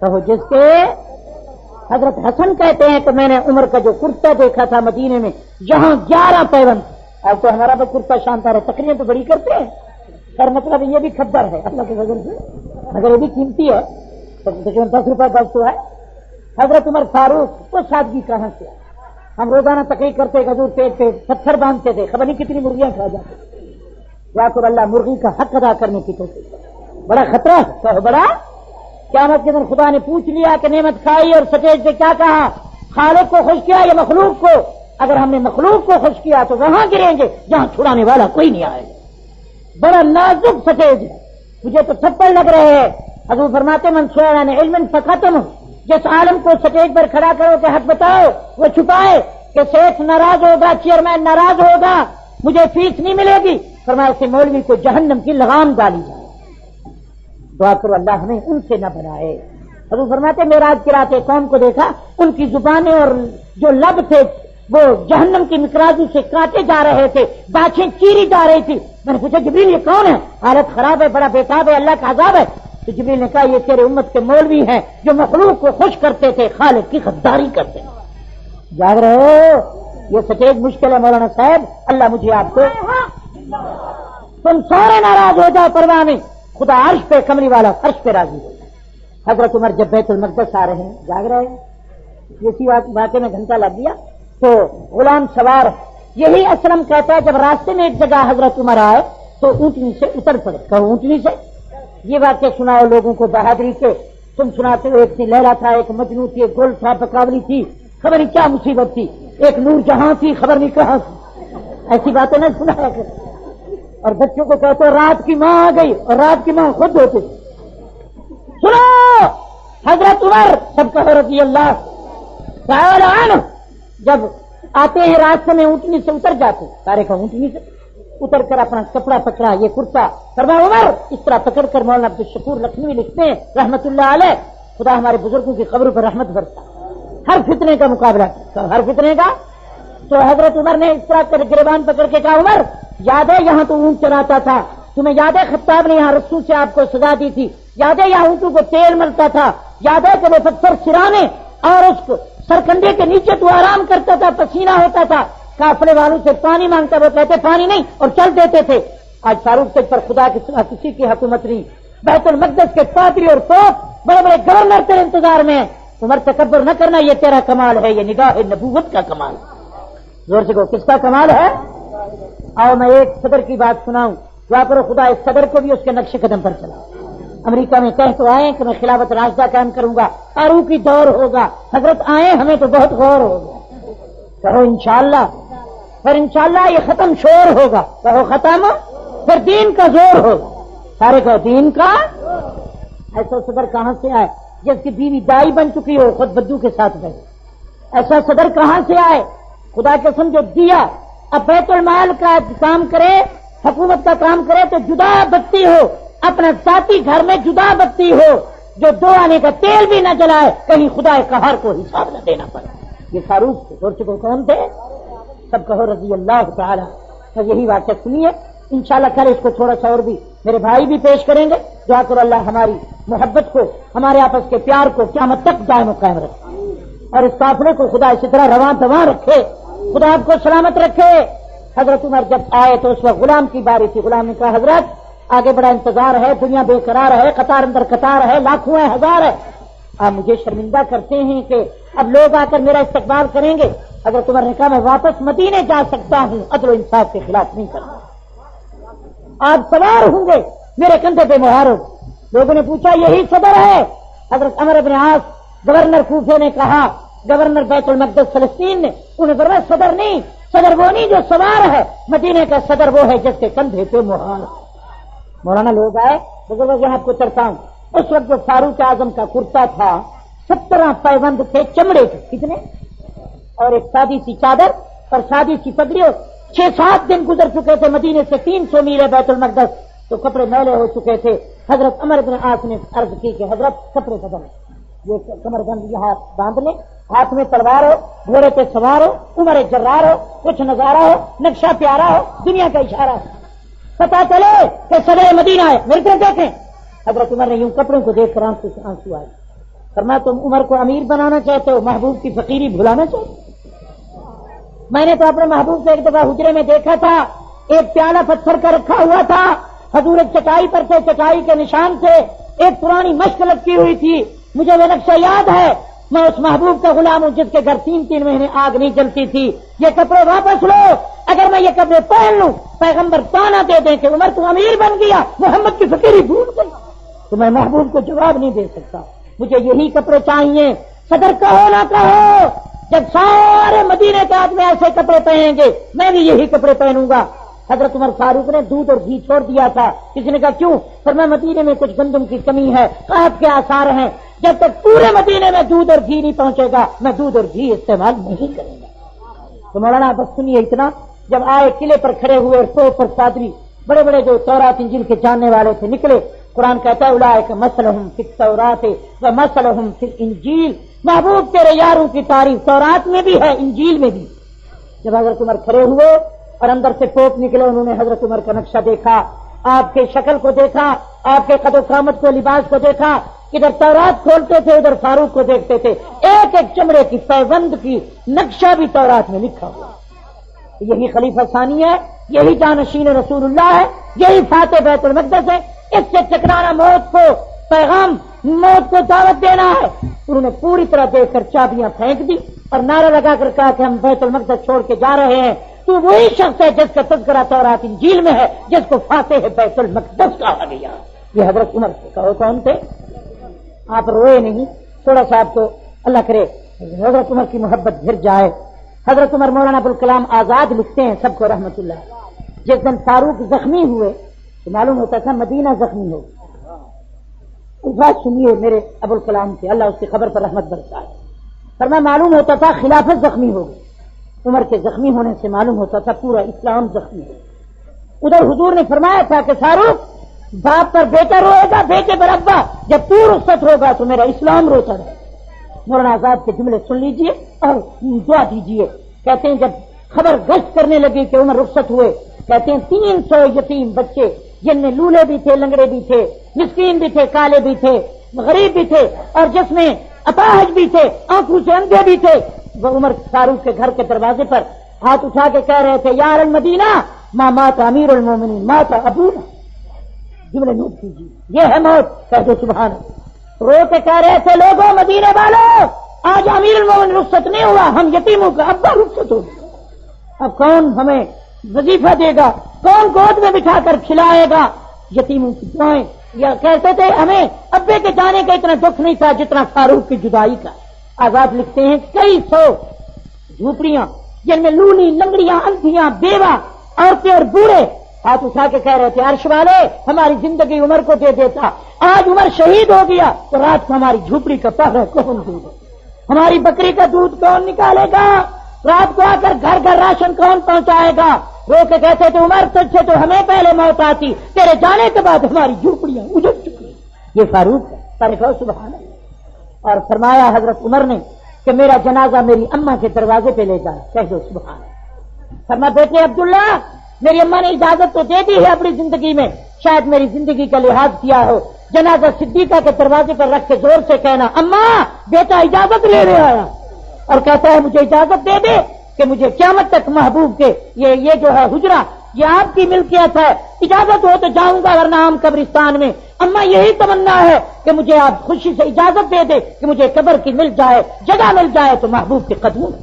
کہو جس کے. حضرت حسن کہتے ہیں کہ میں نے عمر کا جو کرتا دیکھا تھا مدینے میں, جہاں 11 پیوند. اب تو ہمارا بھی کرتا شاندار ہے, تقریباً تو بڑی کرتے ہیں, پر مطلب یہ بھی کھدر ہے اللہ کے فضل سے, مگر یہ بھی قیمتی ہے, تو 10 روپے بس تو ہے. حضرت عمر فاروق, وہ سادگی کہاں سے؟ ہم روزانہ تقریر کرتے, حضور پیٹ پہ پتھر باندھتے تھے, خبر نہیں کتنی مرغیاں کھا جاتے. یا تو اللہ مرغی کا حق ادا کرنے کی توفیق. بڑا خطرہ ہے, بڑا. قیامت کے دن خدا نے پوچھ لیا کہ نعمت کھائی اور سٹیج پہ کیا کہا, خالق کو خوش کیا یا مخلوق کو؟ اگر ہم نے مخلوق کو خوش کیا تو وہاں گریں گے جہاں چھڑانے والا کوئی نہیں آئے. بڑا نازک سٹیج ہے, مجھے تو تھپڑ لگ رہے ہیں. حضور فرماتے من سئل عن علم فختم, جس عالم کو سٹیج پر کھڑا کرو کہ حق بتاؤ, وہ چھپائے کہ سیٹ ناراض ہوگا, چیئرمین ناراض ہوگا, مجھے فیس نہیں ملے گی. فرمایا سے مولوی کو جہنم کی لگام ڈالی جائے. دعا کرو اللہ ہمیں ان سے نہ بنائے. حضور فرماتے معراج کی رات ایک قوم کو دیکھا, ان کی زبانیں اور جو لب تھے وہ جہنم کی مکرازوں سے کاٹے جا رہے تھے, باچھیں چیری جا رہی تھی. میں نے پوچھا جبریل یہ کون ہے؟ حالت خراب ہے, بڑا بےتاب ہے, اللہ کا عذاب ہے. تو جبریل نے کہا یہ تیرے امت کے مولوی ہیں جو مخلوق کو خوش کرتے تھے, خالق کی غداری کرتے ہیں. جاگ رہے ہو؟ یہ سٹیج مشکل ہے مولانا صاحب, اللہ مجھے آپ کو. تم سارے ناراض ہو جاؤ, پرواہ نہیں, خدا عرش پہ, کملی والا فرش پہ راضی ہو. حضرت عمر جب بیت المقدس آ رہے ہیں، جاگ رہے ہیں، اسی واقعے میں گھنٹہ لگ گیا تو غلام سوار، یہی اسلم کہتا ہے جب راستے میں ایک جگہ حضرت عمر آئے تو اونٹنی سے اتر پڑے، کہو اونٹنی سے، یہ واقعہ سناؤ لوگوں کو بہادری کے، تم سناتے ہو ایک لیلا تھا، ایک مجنو تھی، ایک گل تھا، بکاولی تھی، خبر نہیں کیا مصیبت تھی، ایک نور جہاں تھی، خبر نہیں کہاں تھی، ایسی باتیں نہ سنایا کرو۔ اور بچوں کو کہتے رات کی ماں آ گئی، اور رات کی ماں خود ہوتے۔ سنو حضرت عمر سب کہو رضی اللہ تعالی عنہ جب آتے ہیں راستے میں اونٹنی سے اتر جاتے، سارے کا اونٹنی سے اتر کر اپنا کپڑا پکڑا، یہ کرتا فرمایا عمر اس طرح پکڑ کر مولانا عبدالشکور لکھنوی لکھتے ہیں رحمت اللہ علیہ، خدا ہمارے بزرگوں کی قبروں پر رحمت برسا، ہر فتنے کا مقابلہ کیا، ہر فتنے کا۔ تو حضرت عمر نے اس طرح کر گریبان پکڑ کے کہا عمر یاد ہے یہاں تو اونٹ چراتا تھا، تمہیں یاد ہے خطاب نے یہاں رسول سے آپ کو سزا دی تھی، یاد ہے یہاں اونٹوں کو تیل ملتا تھا، یاد ہے کہ وہ پتھر سرانے اور اس کو سرکنڈے کے نیچے تو آرام کرتا تھا، پسینہ ہوتا تھا، قافلے والوں سے پانی مانگتا، وہ کہتے پانی نہیں اور چل دیتے تھے۔ آج فاروق تک پر خدا کے سوا کسی کی حکومت نہیں، بیت المقدس کے پادری اور توپ بڑے بڑے گورنر تیرے انتظار میں ہیں، عمر تکبر نہ کرنا، یہ تیرا کمال ہے، یہ نگاہ نبوت کا کمال ہے۔ زور سے کہو کس کا کمال ہے؟ آؤ میں ایک صدر کی بات سناؤں، دعا کرو خدا اس صدر کو بھی اس کے نقش قدم پر چلا۔ امریکہ میں کہہ تو آئے کہ میں خلافت راشدہ قائم کروں گا، فاروقی دور ہوگا، حضرت آئے ہمیں تو بہت غور ہوگا، کہو انشاءاللہ، پھر انشاءاللہ یہ ختم شور ہوگا، کہو ختم، پھر دین کا زور ہوگا، سارے کہو دین کا۔ ایسا صدر کہاں سے آئے جس کی بیوی دائی بن چکی ہو، خود بدو کے ساتھ گئے، ایسا صدر کہاں سے آئے؟ خدا قسم جو دیا، اب بیت المال کا کام کرے، حکومت کا کام کرے تو جدا بتی ہو، اپنا ساتھی گھر میں جدا بتی ہو، جو دو آنے کا تیل بھی نہ جلائے، کہیں خدا قہار کو حساب نہ دینا پڑے۔ یہ فاروق تھے، اور چکو کون تھے؟ سب کہو رضی اللہ تعالی۔ تو یہی واقعہ سنیے انشاءاللہ، کل اس کو تھوڑا سا اور بھی میرے بھائی بھی پیش کریں گے۔ دعا کرو اللہ ہماری محبت کو، ہمارے آپس کے پیار کو قیامت تک دائم و قائم رکھے، اور اس قافلے کو خدا اسی طرح رواں دواں رکھے، خدا آپ کو سلامت رکھے۔ حضرت عمر جب آئے تو اس وقت غلام کی باری تھی، غلام نے کہا حضرت آگے بڑا انتظار ہے، دنیا بے قرار ہے، قطار اندر قطار ہے، لاکھوں ہے، ہزار ہے، آپ مجھے شرمندہ کرتے ہیں کہ اب لوگ آ کر میرا استقبال کریں گے۔ حضرت عمر نے کہا میں واپس مدینے جا سکتا ہوں، عدل و انصاف کے خلاف نہیں کرنا، آپ سوار ہوں گے میرے کندھے پہ مہار ہو۔ لوگوں نے پوچھا یہی صدر ہے؟ حضرت عمر بن عاص گورنر کوفے نے کہا، گورنر بیت المقدس فلسطین نے، انہیں فرمایا صدر نہیں، صدر وہ نہیں جو سوار ہے، مدینے کا صدر وہ ہے جس کے کندھے پہ مہار۔ مولانا لوگ آئے، بزرگ یہاں کو چڑھتا ہوں، اس وقت جو فاروق اعظم کا کرتا تھا 17 پیبند تھے چمڑے کے، کتنے، اور ایک سادی سی چادر اور سادی سی پگڑی، 6-7 دن گزر چکے تھے، مدینے سے 300 میل ہے بیت المقدس، تو کپڑے میلے ہو چکے تھے۔ حضرت عمر بن عاص نے عرض کی کہ حضرت کپڑے بدل، یہ کمر بند یہاں باندھ لیں، ہاتھ میں تلوار ہو، گھوڑے پہ سوار ہو، عمر جرار ہو، کچھ نظارہ ہو، نقشہ پیارا ہو، دنیا کا اشارہ ہو، پتا چلے کہ صدر مدینہ ہے، میری طرف دیکھیں۔ حضرت عمر نے یوں کپڑوں کو دیکھ کر آنسو آئے، فرمایا تم عمر کو امیر بنانا چاہتے ہو، محبوب کی فقیری بھلانا چاہتے ہو؟ میں نے تو اپنے محبوب سے ایک دفعہ حجرے میں دیکھا تھا، ایک پیالہ پتھر کا رکھا ہوا تھا، حضور ایک چٹائی پر تھے، چٹائی کے نشان سے ایک پرانی مشق لٹکی ہوئی تھی، مجھے وہ نقشہ یاد ہے، میں اس محبوب کا غلام ہوں جس کے گھر 3 مہینے آگ نہیں جلتی تھی۔ یہ کپڑے واپس لو، اگر میں یہ کپڑے پہن لوں پیغمبر تانا دے دیں کہ عمر تو امیر بن گیا، محمد کی فقیری بھول گئی، تو میں محبوب کو جواب نہیں دے سکتا، مجھے یہی کپڑے چاہیے، صدر کہو نہ کہو، جب سارے مدینے کے آدمی ایسے کپڑے پہنیں گے میں بھی یہی کپڑے پہنوں گا۔ حضرت عمر فاروق نے دودھ اور گھی چھوڑ دیا تھا، کسی نے کہا کیوں؟ فرمایا مدینے میں کچھ گندم کی کمی ہے، قحط کے آثار ہیں، جب تک پورے مدینے میں دودھ اور گھی نہیں پہنچے گا میں دودھ اور گھی استعمال نہیں کروں گا۔ تو مولانا بس سنیے اتنا، جب آئے قلعے پر کھڑے ہوئے اور سو پر پادری بڑے بڑے جو تورات انجیل کے جاننے والے تھے نکلے، قرآن کہتا ہے اولئک مثلہم فی التوراۃ و مثلہم فی الانجیل، محبوب تیرے یاروں کی تعریف تورات میں بھی ہے انجیل میں بھی۔ جب حضرت عمر کھڑے ہوئے اور اندر سے پوپ نکلے، انہوں نے حضرت عمر کا نقشہ دیکھا، آپ کے شکل کو دیکھا، آپ کے قد و قامت کو، لباس کو دیکھا، ادھر تورات کھولتے تھے ادھر فاروق کو دیکھتے تھے، ایک ایک چمڑے کی پیبند کی نقشہ بھی تورات میں لکھا ہوا۔ یہی خلیفہ ثانی ہے، یہی جانشین رسول اللہ ہے، یہی فاتح بیت المقدس ہے، اس سے ٹکرانا موت کو پیغام موت کو دعوت دینا ہے. انہوں نے پوری طرح دیکھ کر چابیاں پھینک دی اور نعرہ لگا کر کہا کہ ہم بیت المقدس چھوڑ کے جا رہے ہیں. تو وہی شخص ہے جس کا تذکرہ تورات انجیل میں ہے، جس کو فاتح بیت المقدس کہا گیا. یہ حضرت عمر سے کہو کون تھے؟ آپ روئے نہیں، تھوڑا سا آپ کو اللہ کرے حضرت عمر کی محبت گر جائے. حضرت عمر مولانا ابوالکلام آزاد لکھتے ہیں سب کو رحمت اللہ، جس دن فاروق زخمی ہوئے تو معلوم ہوتا تھا مدینہ زخمی ہو. اس بات سنیے میرے ابوالکلام سے، اللہ اس کی خبر پر رحمت برسائے. فرمایا معلوم ہوتا تھا خلافت زخمی ہو گئی. عمر کے زخمی ہونے سے معلوم ہوتا تھا پورا اسلام زخمی ہو. ادھر حضور نے فرمایا تھا کہ فاروق باپ پر بیٹا روئے گا، بیٹے پر ابا، جب تو رخصت ہوگا تو میرا اسلام روتا رہے. مولانا آزاد کے جملے سن لیجئے اور دعا دیجئے. کہتے ہیں جب خبر گشت کرنے لگی کہ عمر رخصت ہوئے، کہتے ہیں 300 یتیم بچے جن میں لولے بھی تھے، لنگڑے بھی تھے، مسکین بھی تھے، کالے بھی تھے، غریب بھی تھے، اور جس میں اپاہج بھی تھے، آنکھوں سے اندھے بھی تھے، وہ عمر فاروق کے گھر کے دروازے پر ہاتھ اٹھا کے کہہ رہے تھے یا اہل المدینہ ما مات امیر المومنین مات ابونا. جملے نوٹ کیجیے، یہ ہے موت. کہہ دو سبحان اللہ. رو کے کہہ رہے تھے لوگوں مدینے والوں، آج امیر المومنین رخصت نہیں ہوا، ہم یتیموں کا ابا رخصت ہو گیا. اب کون ہمیں وظیفہ دے گا؟ کون گود میں بٹھا کر کھلائے گا؟ یتیموں کی دعائیں. یا کہتے تھے ہمیں ابے کے جانے کا اتنا دکھ نہیں تھا جتنا فاروق کی جدائی کا. آزاد لکھتے ہیں کئی 100 جھوپڑیاں جن میں لونی، لنگڑیاں، اندھیاں، بیوہ، عورتیں اور بوڑھے ہاتھ اٹھا کے کہہ رہے تھے عرش والے ہماری زندگی عمر کو دے دیتا، آج عمر شہید ہو گیا تو رات کو ہماری جھوپڑی کا پہرہ کون دے گا؟ ہماری بکری کا دودھ کون نکالے گا؟ رات کو آ کر گھر گھر راشن کون پہنچائے گا؟ رو کے کہتے تھے عمر تجھ سے تو ہمیں پہلے موت آتی، تیرے جانے کے بعد ہماری جھوپڑیاں اجڑ چکی ہیں. یہ فاروق ہے. سبحان اللہ. اور فرمایا حضرت عمر نے کہ میرا جنازہ میری اماں کے دروازے پہ لے جائے. کہہ دو سبحان اللہ. فرمایا بیٹے عبداللہ میری اماں نے اجازت تو دے دی ہے اپنی زندگی میں، شاید میری زندگی کا لحاظ کیا ہو. جنازہ صدیقہ کے دروازے پر رکھ کے زور سے کہنا اماں بیٹا اجازت لے رہے آیا، اور کہتا ہے مجھے اجازت دے دے کہ مجھے قیامت تک محبوب کے یہ جو ہے حجرہ یہ آپ کی ملکیت ہے، اجازت ہو تو جاؤں گا ورنہ عام قبرستان میں. اماں یہی تمنا ہے کہ مجھے آپ خوشی سے اجازت دے دے کہ مجھے قبر کی مل جائے، جگہ مل جائے تو محبوب کے قدموں میں.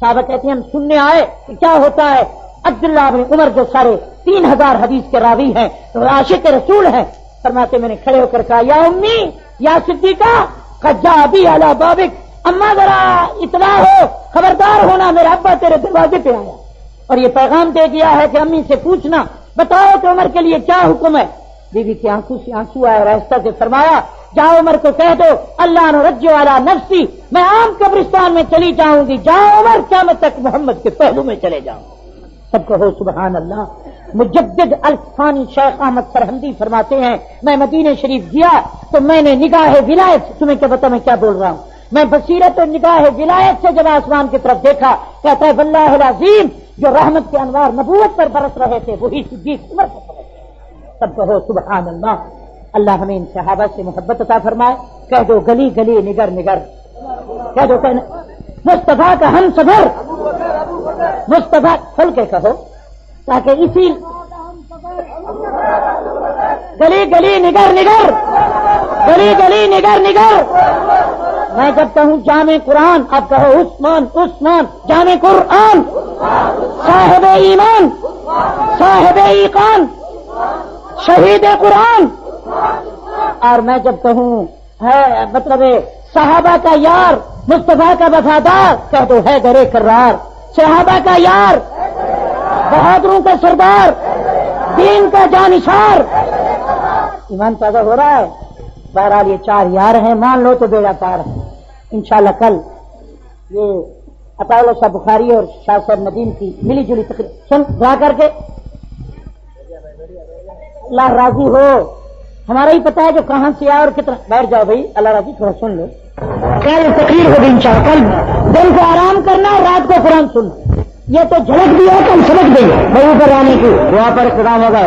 صحابہ کہتے ہیں ہم سننے آئے کہ کیا ہوتا ہے. عبداللہ بن عمر جو سارے 3000 حدیث کے راوی ہیں، عاشق رسول ہیں، فرماتے میں نے کھڑے ہو کر کہا یا امی یا صدیقہ قد جاء ابی علی بابک، اماں ذرا اطلاع ہو، خبردار ہونا میرا ابا تیرے دروازے پہ آیا اور یہ پیغام دے دیا ہے کہ امی سے پوچھنا بتاؤ کہ عمر کے لیے کیا حکم ہے. بی بی کی آنکھوں سے آنسو آئے اور آہستہ سے فرمایا جاؤ عمر کو کہہ دو اللہ نرجو علی نفسی، میں عام قبرستان میں چلی جاؤں گی، جاؤ عمر قیامت تک محمد کے پہلو میں چلے جاؤں. سب کہو سبحان اللہ. مجدد الفانی شیخ احمد سرہندی فرماتے ہیں میں مدینہ شریف گیا تو میں نے نگاہ ولایت، تمہیں کیا پتا میں کیا بول رہا ہوں، میں بصیرت و نگاہ ولایت سے جب آسمان کی طرف دیکھا، کہتا ہے واللہ العظیم جو رحمت کے انوار نبوت پر برس رہے تھے وہی صدیق عمر پر برس رہے. سب کہو سبحان اللہ. اللہ ہمیں ان صحابہ سے محبت عطا فرمائے. کہہ دو گلی گلی نگر نگر، کہہ دو مصطفیٰ کا ہم سفر، مصطفیٰ کھل کے کہو تاکہ اسی گلی گلی نگر نگر، گلی گلی نگر نگر. میں جب کہوں جامع قرآن آپ کہو عثمان عثمان، جامع قرآن، صاحب ایمان، صاحب ایقان، شہید قرآن. اور میں جب کہوں ہے مطلب صحابہ کا یار، مصطفیٰ کا وفادار، کہہ دو ہے گرے کرار، صحابہ کا یار، بہادروں کا سردار، دین کا جانشار. ایمان تازہ ہو رہا ہے. بہرحال یہ 4 یار ہیں، مان لو تو بیڑا پار ہے. انشاءاللہ کل یہ عطاءاللہ شاہ بخاری اور شاہ صاحب ندیم کی ملی جلی تقریر سن دعا کر کے اللہ راضی ہو. ہمارا ہی پتا ہے جو کہاں سے آیا اور کتنا. بیٹھ جاؤ بھائی اللہ راضی تھوڑا سن لو. کل تقریر ہوگی انشاءاللہ. کل دن کو آرام کرنا اور رات کو قرآن سننا. یہ تو جھلک بھی ہے کل سمجھ گئی بہو پر آنے کی. وہاں پر اقدام ہوگا.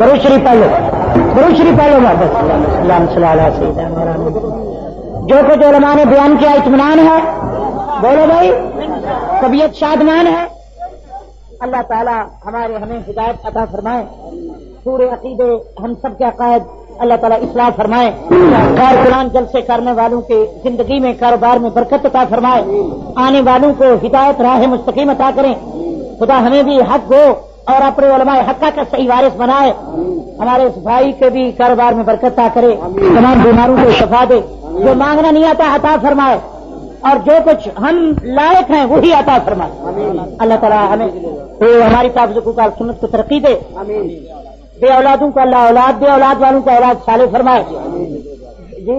درود شریف پڑھ لو، درود شریف پڑھ لو. بس اللہم صلی علی سیدنا. جو کچھ علماء نے بیان کیا اطمینان ہے، بولو بھائی، طبیعت شادمان ہے. اللہ تعالی ہمیں ہدایت عطا فرمائے. پورے عقیدے ہم سب کے عقائد اللہ تعالیٰ اصلاح فرمائے اور قرآن جلسے کرنے والوں کے زندگی میں کاروبار میں برکت عطا فرمائے آنے والوں کو ہدایت راہ مستقیم عطا کریں خدا ہمیں بھی حق ہو اور اپنے علماء حقہ کا صحیح وارث بنائے ہمارے اس بھائی کے بھی کاروبار میں برکت عطا کرے تمام بیماروں کو شفا دے جو مانگنا نہیں آتا عطا فرمائے اور جو کچھ ہم لائق ہیں وہی عطا فرمائے اللہ تعالیٰ ہمیں ہماری تابعداروں کو سنت کو ترقی دے بے اولادوں کو اللہ اولاد دے اولاد والوں کو اولاد صالح فرمائے جی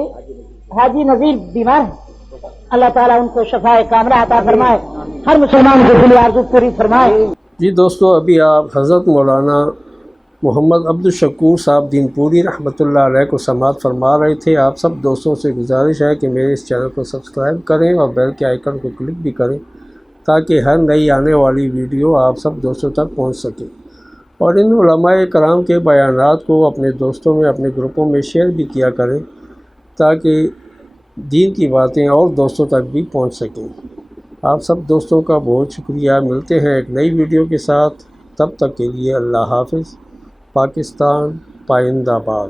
حاجی نذیر بیمار ہیں اللہ تعالیٰ ان کو شفائے کاملہ عطا فرمائے ہر مسلمان کو دلی آرزو پوری فرمائے جی دوستو ابھی آپ حضرت مولانا محمد عبدالشکور صاحب دین پوری رحمۃ اللہ علیہ کو سماعت فرما رہے تھے۔ آپ سب دوستوں سے گزارش ہے کہ میرے اس چینل کو سبسکرائب کریں اور بیل کے آئیکن کو کلک بھی کریں تاکہ ہر نئی آنے والی ویڈیو آپ سب دوستوں تک پہنچ سکے، اور ان علماء کرام کے بیانات کو اپنے دوستوں میں اپنے گروپوں میں شیئر بھی کیا کریں تاکہ دین کی باتیں اور دوستوں تک بھی پہنچ سکیں۔ آپ سب دوستوں کا بہت شکریہ۔ ملتے ہیں ایک نئی ویڈیو کے ساتھ، تب تک کے لیے اللہ حافظ۔ پاکستان پائندہ باد۔